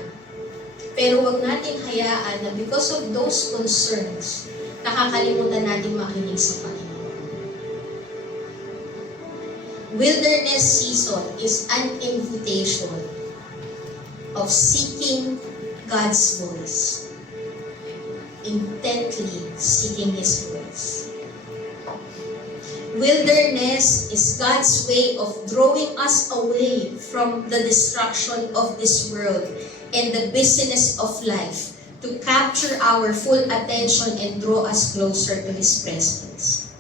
Pero wag natin hayaan na because of those concerns, nakakalimutan natin makinig sa Panginoon. Wilderness season is an invitation of seeking God's voice. Intently seeking His voice. Wilderness is God's way of drawing us away from the destruction of this world and the busyness of life to capture our full attention and draw us closer to His presence.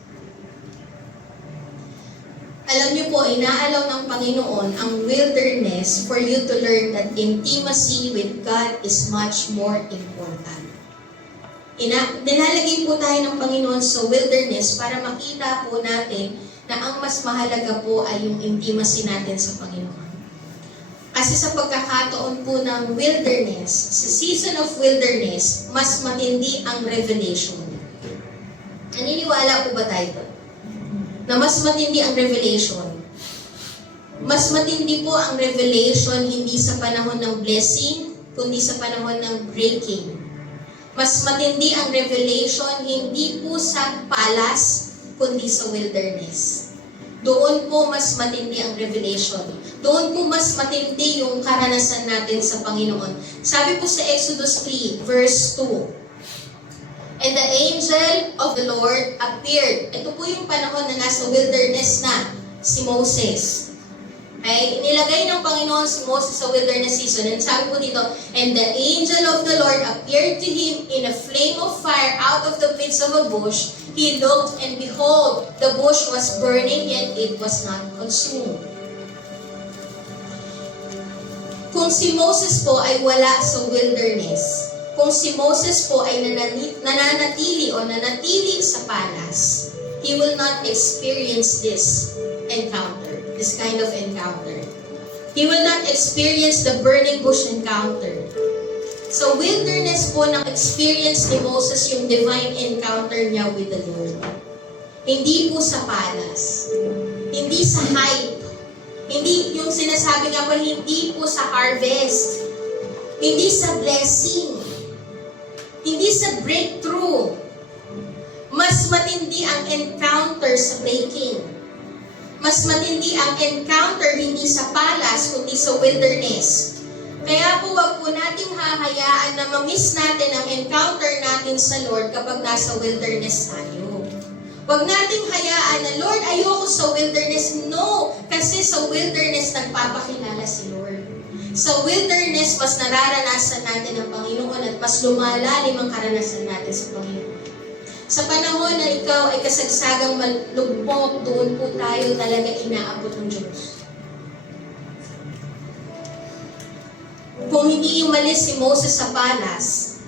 Alam niyo po, inaalaw ng Panginoon ang wilderness for you to learn that intimacy with God is much more important. Nilalagay po tayo ng Panginoon sa wilderness para makita po natin na ang mas mahalaga po ay yung intimacy natin sa Panginoon. Kasi sa pagkakataon po ng wilderness, sa season of wilderness, mas matindi ang revelation. Naniniwala po ba tayo doon? Na mas matindi ang revelation. Mas matindi po ang revelation hindi sa panahon ng blessing, kundi sa panahon ng breaking. Mas matindi ang revelation hindi po sa palace, kundi sa wilderness. Doon po mas matindi ang revelation. Doon po mas matindi yung karanasan natin sa Panginoon. Sabi po sa Exodus 3, verse 2, And the angel of the Lord appeared. Ito po yung panahon na nasa wilderness na si Moses. Okay? Inilagay ng Panginoon si Moses sa wilderness season. And sabi po dito, And the angel of the Lord appeared to him in a flame of fire out of the midst of a bush. He looked, and behold, the bush was burning, yet it was not consumed. Kung si Moses po ay wala sa wilderness, kung si Moses po ay nananatili o nanatili sa palace, he will not experience this encounter. This kind of encounter. He will not experience the burning bush encounter. So wilderness po ng experience ni Moses yung divine encounter niya with the Lord. Hindi po sa palace. Hindi sa hype. Hindi yung sinasabi nga po, hindi po sa harvest. Hindi sa blessing. Hindi sa breakthrough. Mas matindi ang encounter sa breaking. Mas matindi ang encounter hindi sa palace, kundi sa wilderness. Kaya po wag po nating hahayaan na ma-miss natin ang encounter natin sa Lord kapag nasa wilderness tayo. Wag nating hayaan na, Lord, ayoko sa wilderness. No! Kasi sa wilderness nagpapakilala si Lord. Sa wilderness, mas nararanasan natin ang Panginoon at mas lumalalim ang karanasan natin sa Panginoon. Sa panahon na ikaw ay kasagsagang malugmok, doon po tayo talaga inaabot ng Diyos. Kung hindi umalis si Moses sa palace,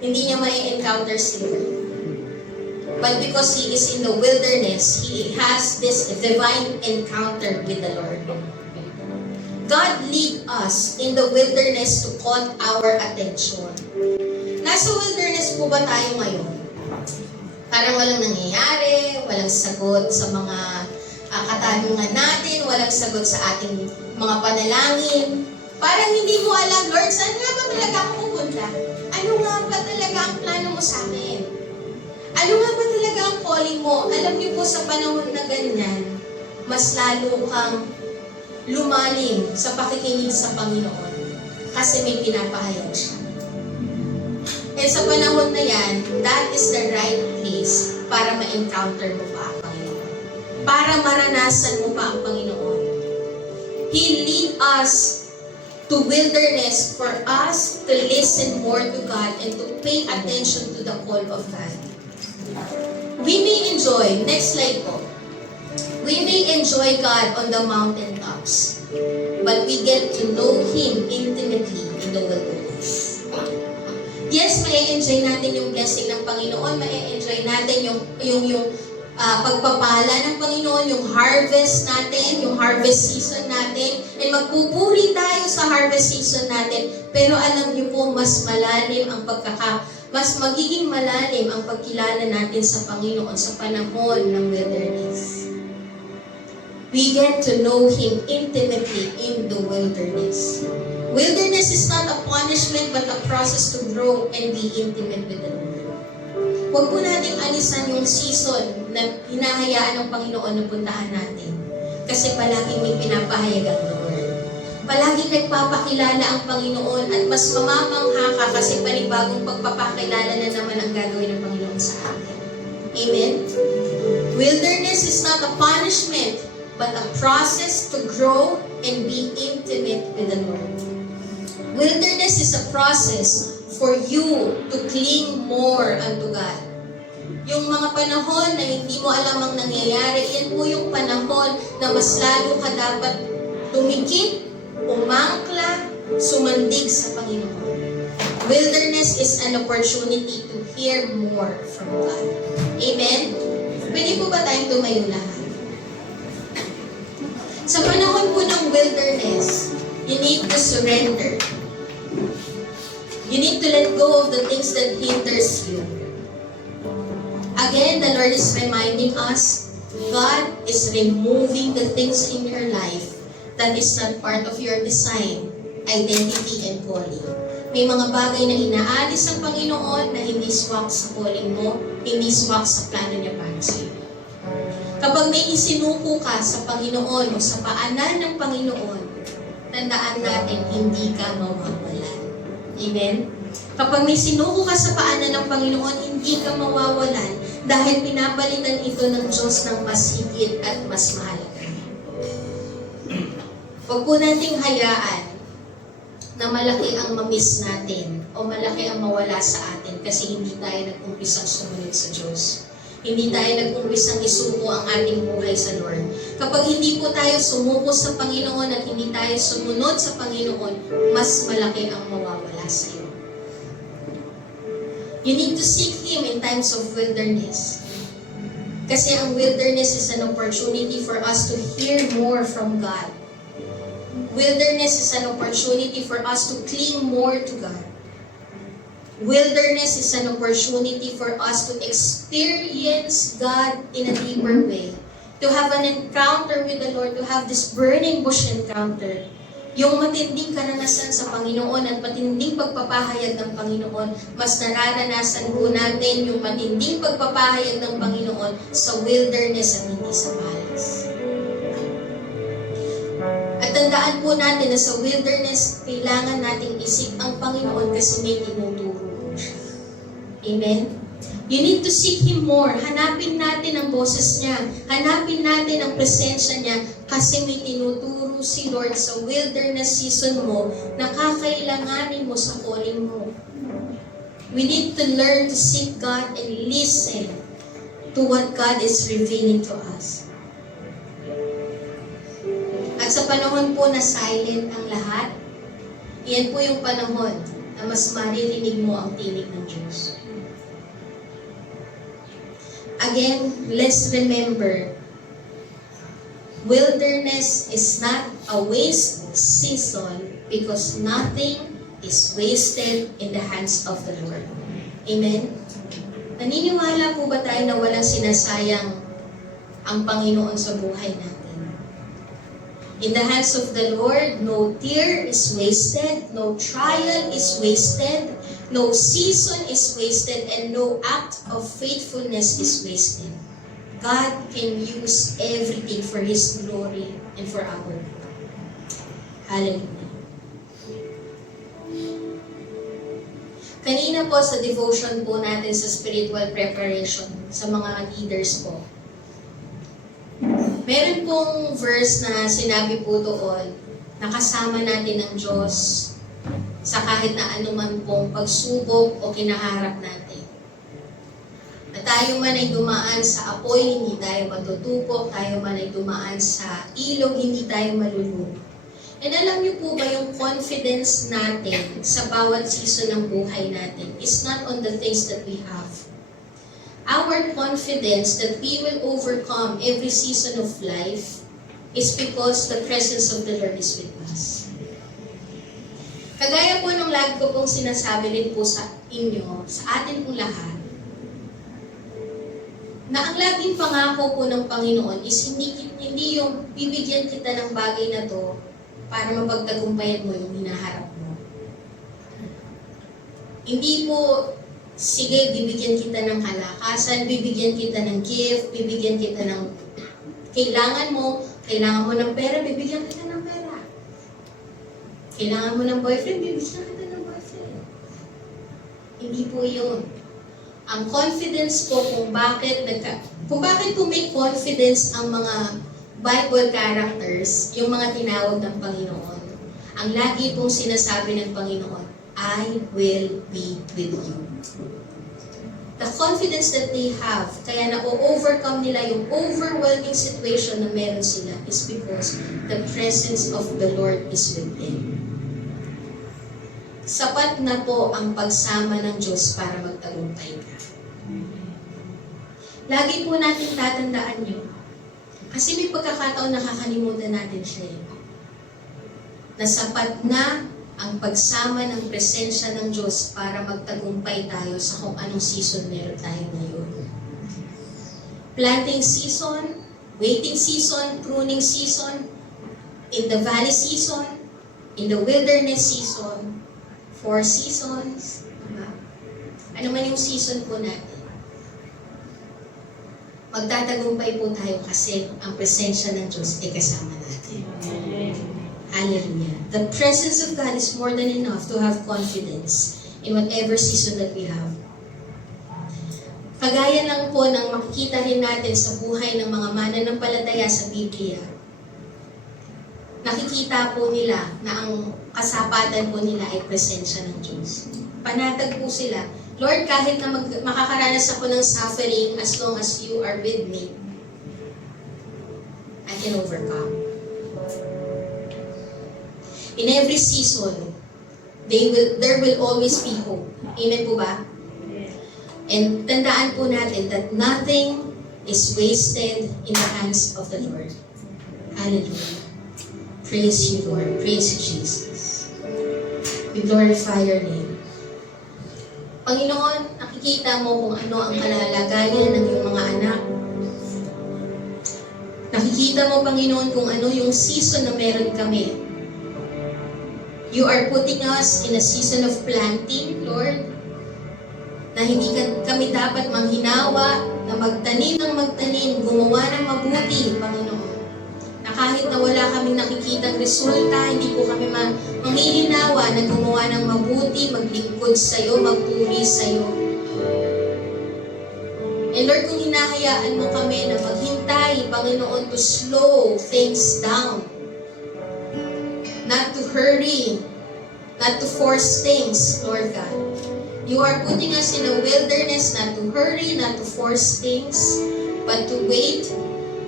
hindi niya may encounter si Lord. But because he is in the wilderness, he has this divine encounter with the Lord. God lead us in the wilderness to call our attention. Nasa wilderness po ba tayo ngayon? Parang walang nangyayari, walang sagot sa mga katanungan natin, walang sagot sa ating mga panalangin. Parang hindi mo alam, Lord, saan nga ba talaga ako pupunta? Ano nga ba talaga ang plano mo sa akin? Ano nga ba talaga ang calling mo? Alam niyo po sa panahon na ganyan, mas lalo kang lumalim sa pakikinig sa Panginoon kasi may pinapahayag siya. sa panahon na yan, that is the right place para ma-encounter mo pa ang Panginoon. Para maranasan mo pa ang Panginoon. He lead us to wilderness for us to listen more to God and to pay attention to the call of God. We may enjoy, next slide po, we may enjoy God on the mountaintops, but we get to know Him intimately in the wilderness. Yes, ma-enjoy natin yung blessing ng Panginoon, ma-enjoy natin yung pagpapala ng Panginoon, yung harvest natin, yung harvest season natin, and magpupuri tayo sa harvest season natin. Pero alam niyo po, mas magiging malalim ang pagkilala natin sa Panginoon sa panahon ng wilderness. We get to know Him intimately in the wilderness. Wilderness is not a punishment but a process to grow and be intimate with the Lord. Huwag po nating alisan yung season na hinahayaan ng Panginoon na puntahan natin. Kasi palaging may pinapahayag ang Lord. Palaging nagpapakilala ang Panginoon at mas mamamangha ka kasi panibagong pagpapakilala na naman ang gagawin ng Panginoon sa atin. Amen? Wilderness is not a punishment but a process to grow and be intimate with the Lord. Wilderness is a process for you to cling more unto God. Yung mga panahon na hindi mo alam ang nangyayari, yan po yung panahon na mas lalo ka dapat tumikit, umangkla, sumandig sa Panginoon. Wilderness is an opportunity to hear more from God. Amen? Pwede po ba tayong tumayo lahat? Sa panahon po ng wilderness, you need to surrender. You need to let go of the things that hinders you. Again, the Lord is reminding us, God is removing the things in your life that is not part of your design, identity, and calling. May mga bagay na inaalis ng Panginoon na hindi swak sa calling mo, hindi swak sa plano niya para sa iyo. Kapag may isinuko ka sa Panginoon o sa paanan ng Panginoon, tandaan natin, hindi ka mawawalan. Amen? Kapag may sinuko ka sa paanan ng Panginoon, hindi ka mawawalan dahil pinapalitan ito ng Diyos ng mas higit at mas mahalaga. Huwag po nating hayaan na malaki ang mamiss natin o malaki ang mawala sa atin kasi hindi tayo nag-umpisang sumunod sa Diyos. Hindi tayo nag-umpisang isuko ang ating buhay sa Lord. Kapag hindi po tayo sumuko sa Panginoon at hindi tayo sumunod sa Panginoon, mas malaki ang mawawala sa iyo. You need to seek Him in times of wilderness. Kasi ang wilderness is an opportunity for us to hear more from God. Wilderness is an opportunity for us to cling more to God. Wilderness is an opportunity for us to experience God in a deeper way. To have an encounter with the Lord, to have this burning bush encounter. Yung matinding karanasan sa Panginoon at matinding pagpapahayag ng Panginoon, mas nararanasan po natin yung matinding pagpapahayag ng Panginoon sa wilderness at hindi sa palace. At tandaan po natin na sa wilderness, kailangan nating isip ang Panginoon kasi may tinuturo po siya. Amen? You need to seek Him more. Hanapin natin ang boses niya. Hanapin natin ang presensya niya kasi may tinuturo si Lord sa wilderness season mo na kakailanganin mo sa calling mo. We need to learn to seek God and listen to what God is revealing to us. At sa panahon po na silent ang lahat, iyan po yung panahon na mas maririnig mo ang tinig ng Diyos. Again, let's remember, wilderness is not a waste season because nothing is wasted in the hands of the Lord. Amen? Naniniwala po ba tayo na walang sinasayang ang Panginoon sa buhay natin? In the hands of the Lord, no tear is wasted, no trial is wasted, no season is wasted, and no act of faithfulness is wasted. God can use everything for His glory and for our good. Hallelujah. Kanina po sa devotion po natin sa spiritual preparation sa mga leaders po, meron pong verse na sinabi po doon na kasama natin ang Diyos sa kahit na anuman pong pagsubok o kinaharap natin. Na tayo man ay dumaan sa apoy, hindi tayo matutupok, tayo man ay dumaan sa ilog, hindi tayo malulunod. And alam niyo po ba yung confidence natin sa bawat season ng buhay natin is not on the things that we have. Our confidence that we will overcome every season of life is because the presence of the Lord is with us. Kagaya po nung lagi ko pong sinasabi rin po sa inyo, sa atin pong lahat, na ang laging pangako po ng Panginoon is hindi yung bibigyan kita ng bagay na to para mapagtagumpayan mo yung hinaharap mo. Hindi po, sige, bibigyan kita ng kalakasan, bibigyan kita ng gift, bibigyan kita ng kailangan mo ng pera, bibigyan kita ng pera. Kailangan mo ng boyfriend, bibigyan kita ng boyfriend. Hindi po yun. Ang confidence po kung bakit po may confidence ang mga Bible characters, yung mga tinawag ng Panginoon, ang lagi pong sinasabi ng Panginoon, I will be with you. The confidence that they have, kaya na-overcome nila yung overwhelming situation na meron sila is because the presence of the Lord is with them. Sapat na po ang pagsama ng Diyos para magtagumpay ka. Lagi po natin tatandaan yun. Kasi may pagkakataon nakakalimutan natin siya eh. Na sapat na ang pagsama ng presensya ng Diyos para magtagumpay tayo sa kung anong season meron tayo ngayon. Planting season, waiting season, pruning season, in the valley season, in the wilderness season, 4 seasons, diba? Ano man yung season po natin. Magtatagumpay po tayo kasi ang presensya ng Diyos ay kasama natin. Hallelujah. The presence of God is more than enough to have confidence in whatever season that we have. Kagaya lang po ng makikita rin natin sa buhay ng mga mananampalataya sa Biblia, nakikita po nila na ang kasapatan po nila ay presensya ng Diyos. Panatag po sila. Lord, kahit na makakaranas ako ng suffering, as long as you are with me, I can overcome. In every season, there will always be hope. Amen po ba? And tandaan po natin that nothing is wasted in the hands of the Lord. Hallelujah. Praise you, Lord. Praise you, Jesus. We glorify your name. Panginoon, nakikita mo kung ano ang kalalagayan ng iyong mga anak. Nakikita mo, Panginoon, kung ano yung season na meron kami. You are putting us in a season of planting, Lord, na hindi kami dapat manghinawa, na magtanim ng magtanim, gumawa ng mabuti, Panginoon. Na kahit na wala kaming nakikitang resulta, hindi po kami manghihinawa na gumawa ng mabuti, maglingkod sa'yo, magpuri sa'yo. And Lord, kung hinahayaan mo kami na maghintay, Panginoon, to slow things down, not to hurry, not to force things, Lord God. You are putting us in a wilderness not to hurry, not to force things, but to wait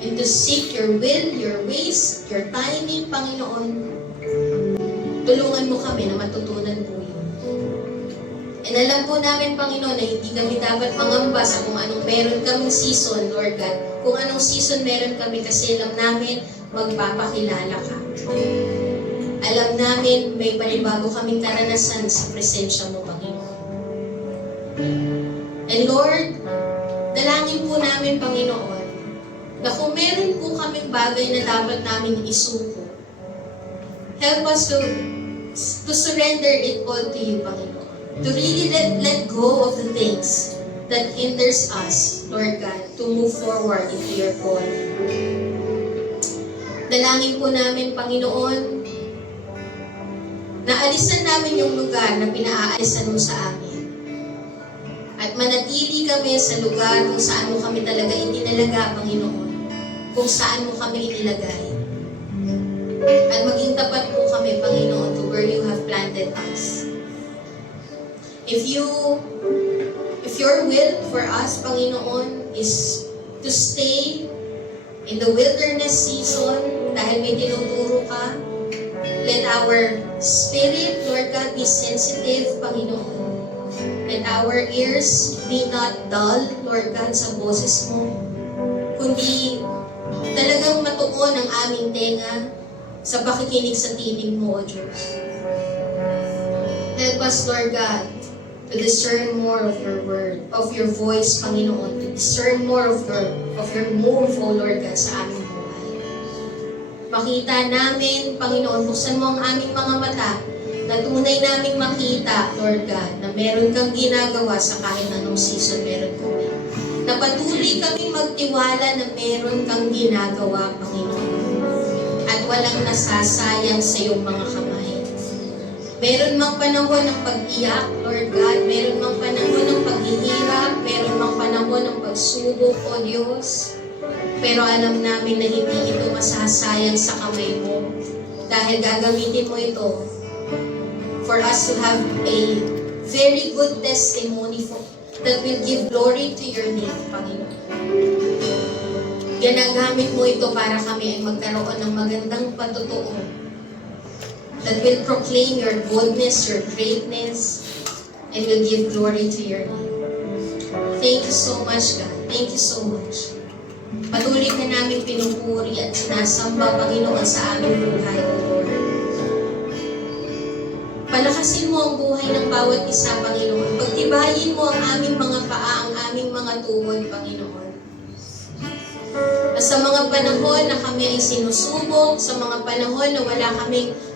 and to seek your will, your ways, your timing, Panginoon. Tulungan mo kami na matutunan po yun. And alam po namin, Panginoon, na hindi kami dapat mangamba sa kung anong meron kaming season, Lord God. Kung anong season meron kami kasi alam namin, magpapakilala ka. Alam namin, may panibago kaming karanasan sa presensya mo, Panginoon. And Lord, dalangin po namin, Panginoon, na kung meron po kaming bagay na dapat namin isuko, help us to surrender it all to you, Panginoon. To really let go of the things that hinders us, Lord God, to move forward into your call. Dalangin po namin, Panginoon, na alisan namin yung lugar na pinaaalisan mo sa amin. At manatili kami sa lugar kung saan mo kami talaga itinalaga, Panginoon. Kung saan mo kami inilagay. At maging tapat po kami, Panginoon, to where you have planted us. If your will for us, Panginoon, is to stay in the wilderness season dahil may tinuturo ka, let our spirit, Lord God, be sensitive, Panginoon. Let our ears be not dull, Lord God, sa boses mo, kundi talagang matuon ang aming tenga sa pakikinig sa tinig mo, O Diyos. Help us, Lord God, to discern more of your word, of your voice, Panginoon, to discern more of your move, O Lord God, sa aming buhay. Makita namin, Panginoon, buksan mo ang aming mga mata, na tunay naming makita, Lord God, na meron kang ginagawa sa kahit anong season meron kami. Na patuloy kaming magtiwala na meron kang ginagawa, Panginoon. At walang nasasayang sa iyong mga kamay. Meron mang panahon ng pag-iyak, Lord God. Meron mang panahon ng paghihirap. Meron mang panahon ng pagsubok, O Diyos. Pero alam namin na hindi ito masasayang sa kamay mo. Dahil gagamitin mo ito for us to have a very good testimony that will give glory to your name, Panginoon. Ginagamit mo ito para kami ay magkaroon ng magandang patutuo that will proclaim your goodness, your greatness, and will give glory to your name. Thank you so much, God. Thank you so much. Patuloy na namin pinupuri at sinasamba, Panginoon, sa aming buhay, O Lord. Palakasin mo ang buhay ng bawat isa, Panginoon. Pagtibayin mo ang aming mga paa, ang aming mga tuhod, Panginoon. At sa mga panahon na kami ay sinusubok, sa mga panahon na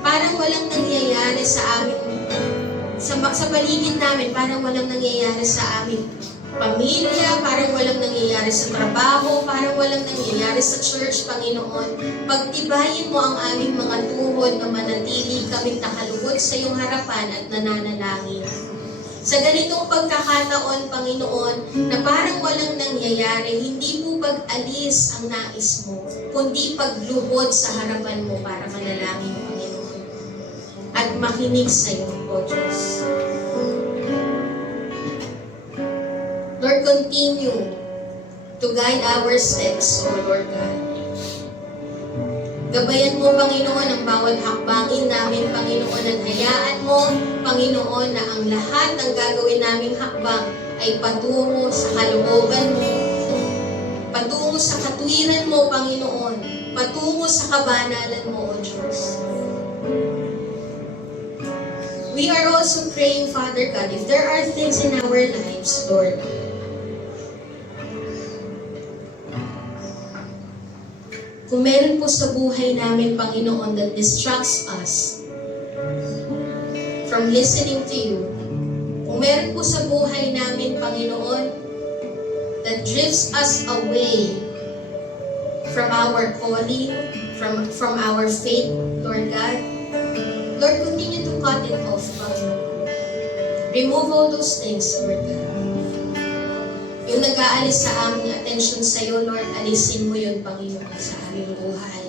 parang walang nangyayari sa amin, sa paligid namin, parang walang nangyayari sa aming pamilya, parang walang nangyayari sa trabaho, parang walang nangyayari sa church, Panginoon. Pagtibayin mo ang aming mga tuhod na manatili kaming nakaluhod sa iyong harapan at nananalangin. Sa ganitong pagkakataon, Panginoon, na parang walang nangyayari, hindi mo pag-alis ang nais mo, kundi pagluhod sa harapan mo para manalangin, Panginoon. At makinig sa iyo, O Diyos. Lord, continue to guide our steps, O Lord God. Gabayan mo, Panginoon, ang bawat hakbangin namin, Panginoon, at hayaan mo, Panginoon, na ang lahat ng gagawin naming hakbang ay patungo sa kalooban mo, patungo sa katwiran mo, Panginoon, patungo sa kabanalan mo, O Diyos. We are also praying, Father God, if there are things in our lives, Lord, kung meron po sa buhay namin, Panginoon, that distracts us from listening to you, kung meron po sa buhay namin, Panginoon, that drifts us away from our calling, from our faith, Lord God, Lord, continue to cut it off, Panginoon. Remove all those things, Lord God. Yung nag-aalis sa aming attention sa iyo, Lord, alisin mo yun, Panginoon, sa aming buhay.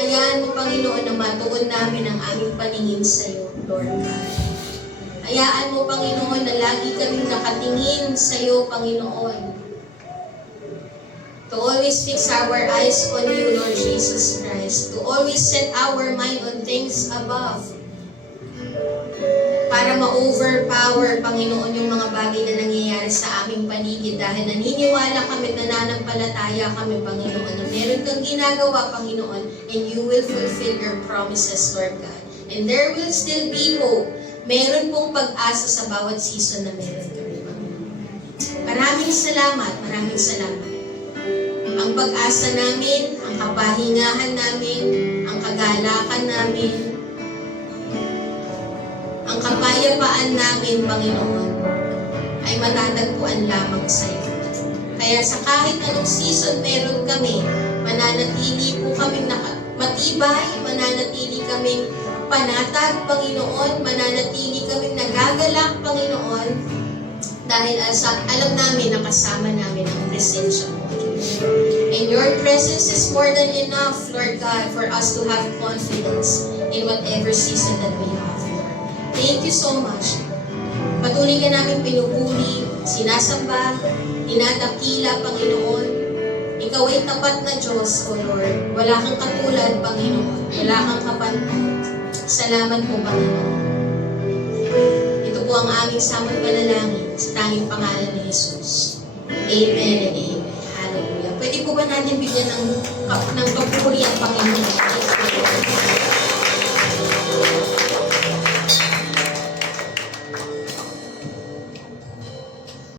Hayaan mo, Panginoon, na matuon namin ang aming paningin sa iyo, Lord God. Hayaan mo, Panginoon, na lagi kaming nakatingin sa iyo, Panginoon. To always fix our eyes on you, Lord Jesus Christ. To always set our mind on things above. Para ma-overpower, Panginoon, yung mga bagay na nangyayari sa aming paligid dahil naniniwala kami, nananampalataya kami, Panginoon, na meron kang ginagawa, Panginoon, and you will fulfill your promises, Lord God. And there will still be hope. Meron pong pag-asa sa bawat season na meron kami, Panginoon. Maraming salamat, maraming salamat. Ang pag-asa namin, ang kapahingahan namin, ang kagalakan namin, ang kapayapaan namin, Panginoon, ay matatagpuan lamang sa iyo. Kaya sa kahit anong season meron kami, mananatili po kami matibay, mananatili kaming panatag, Panginoon, mananatili kaming nagagalak, Panginoon, Dahil alam namin na kasama namin ang presensya mo. And your presence is more than enough, Lord God, for us to have confidence in whatever season that we have, Lord. Thank you so much. Patuloy ka namin pinupuri, sinasamba, dinadakila, Panginoon. Ikaw ay tapat na Diyos, O Lord. Wala kang katulad, Panginoon. Wala kang kapantay. Salamat po, Panginoon. Ito po ang aming samot panalangin sa tanging pangalan ni Jesus. Amen and amen. Hallelujah. Pwede po ba natin bigyan ng papuri ang Panginoon?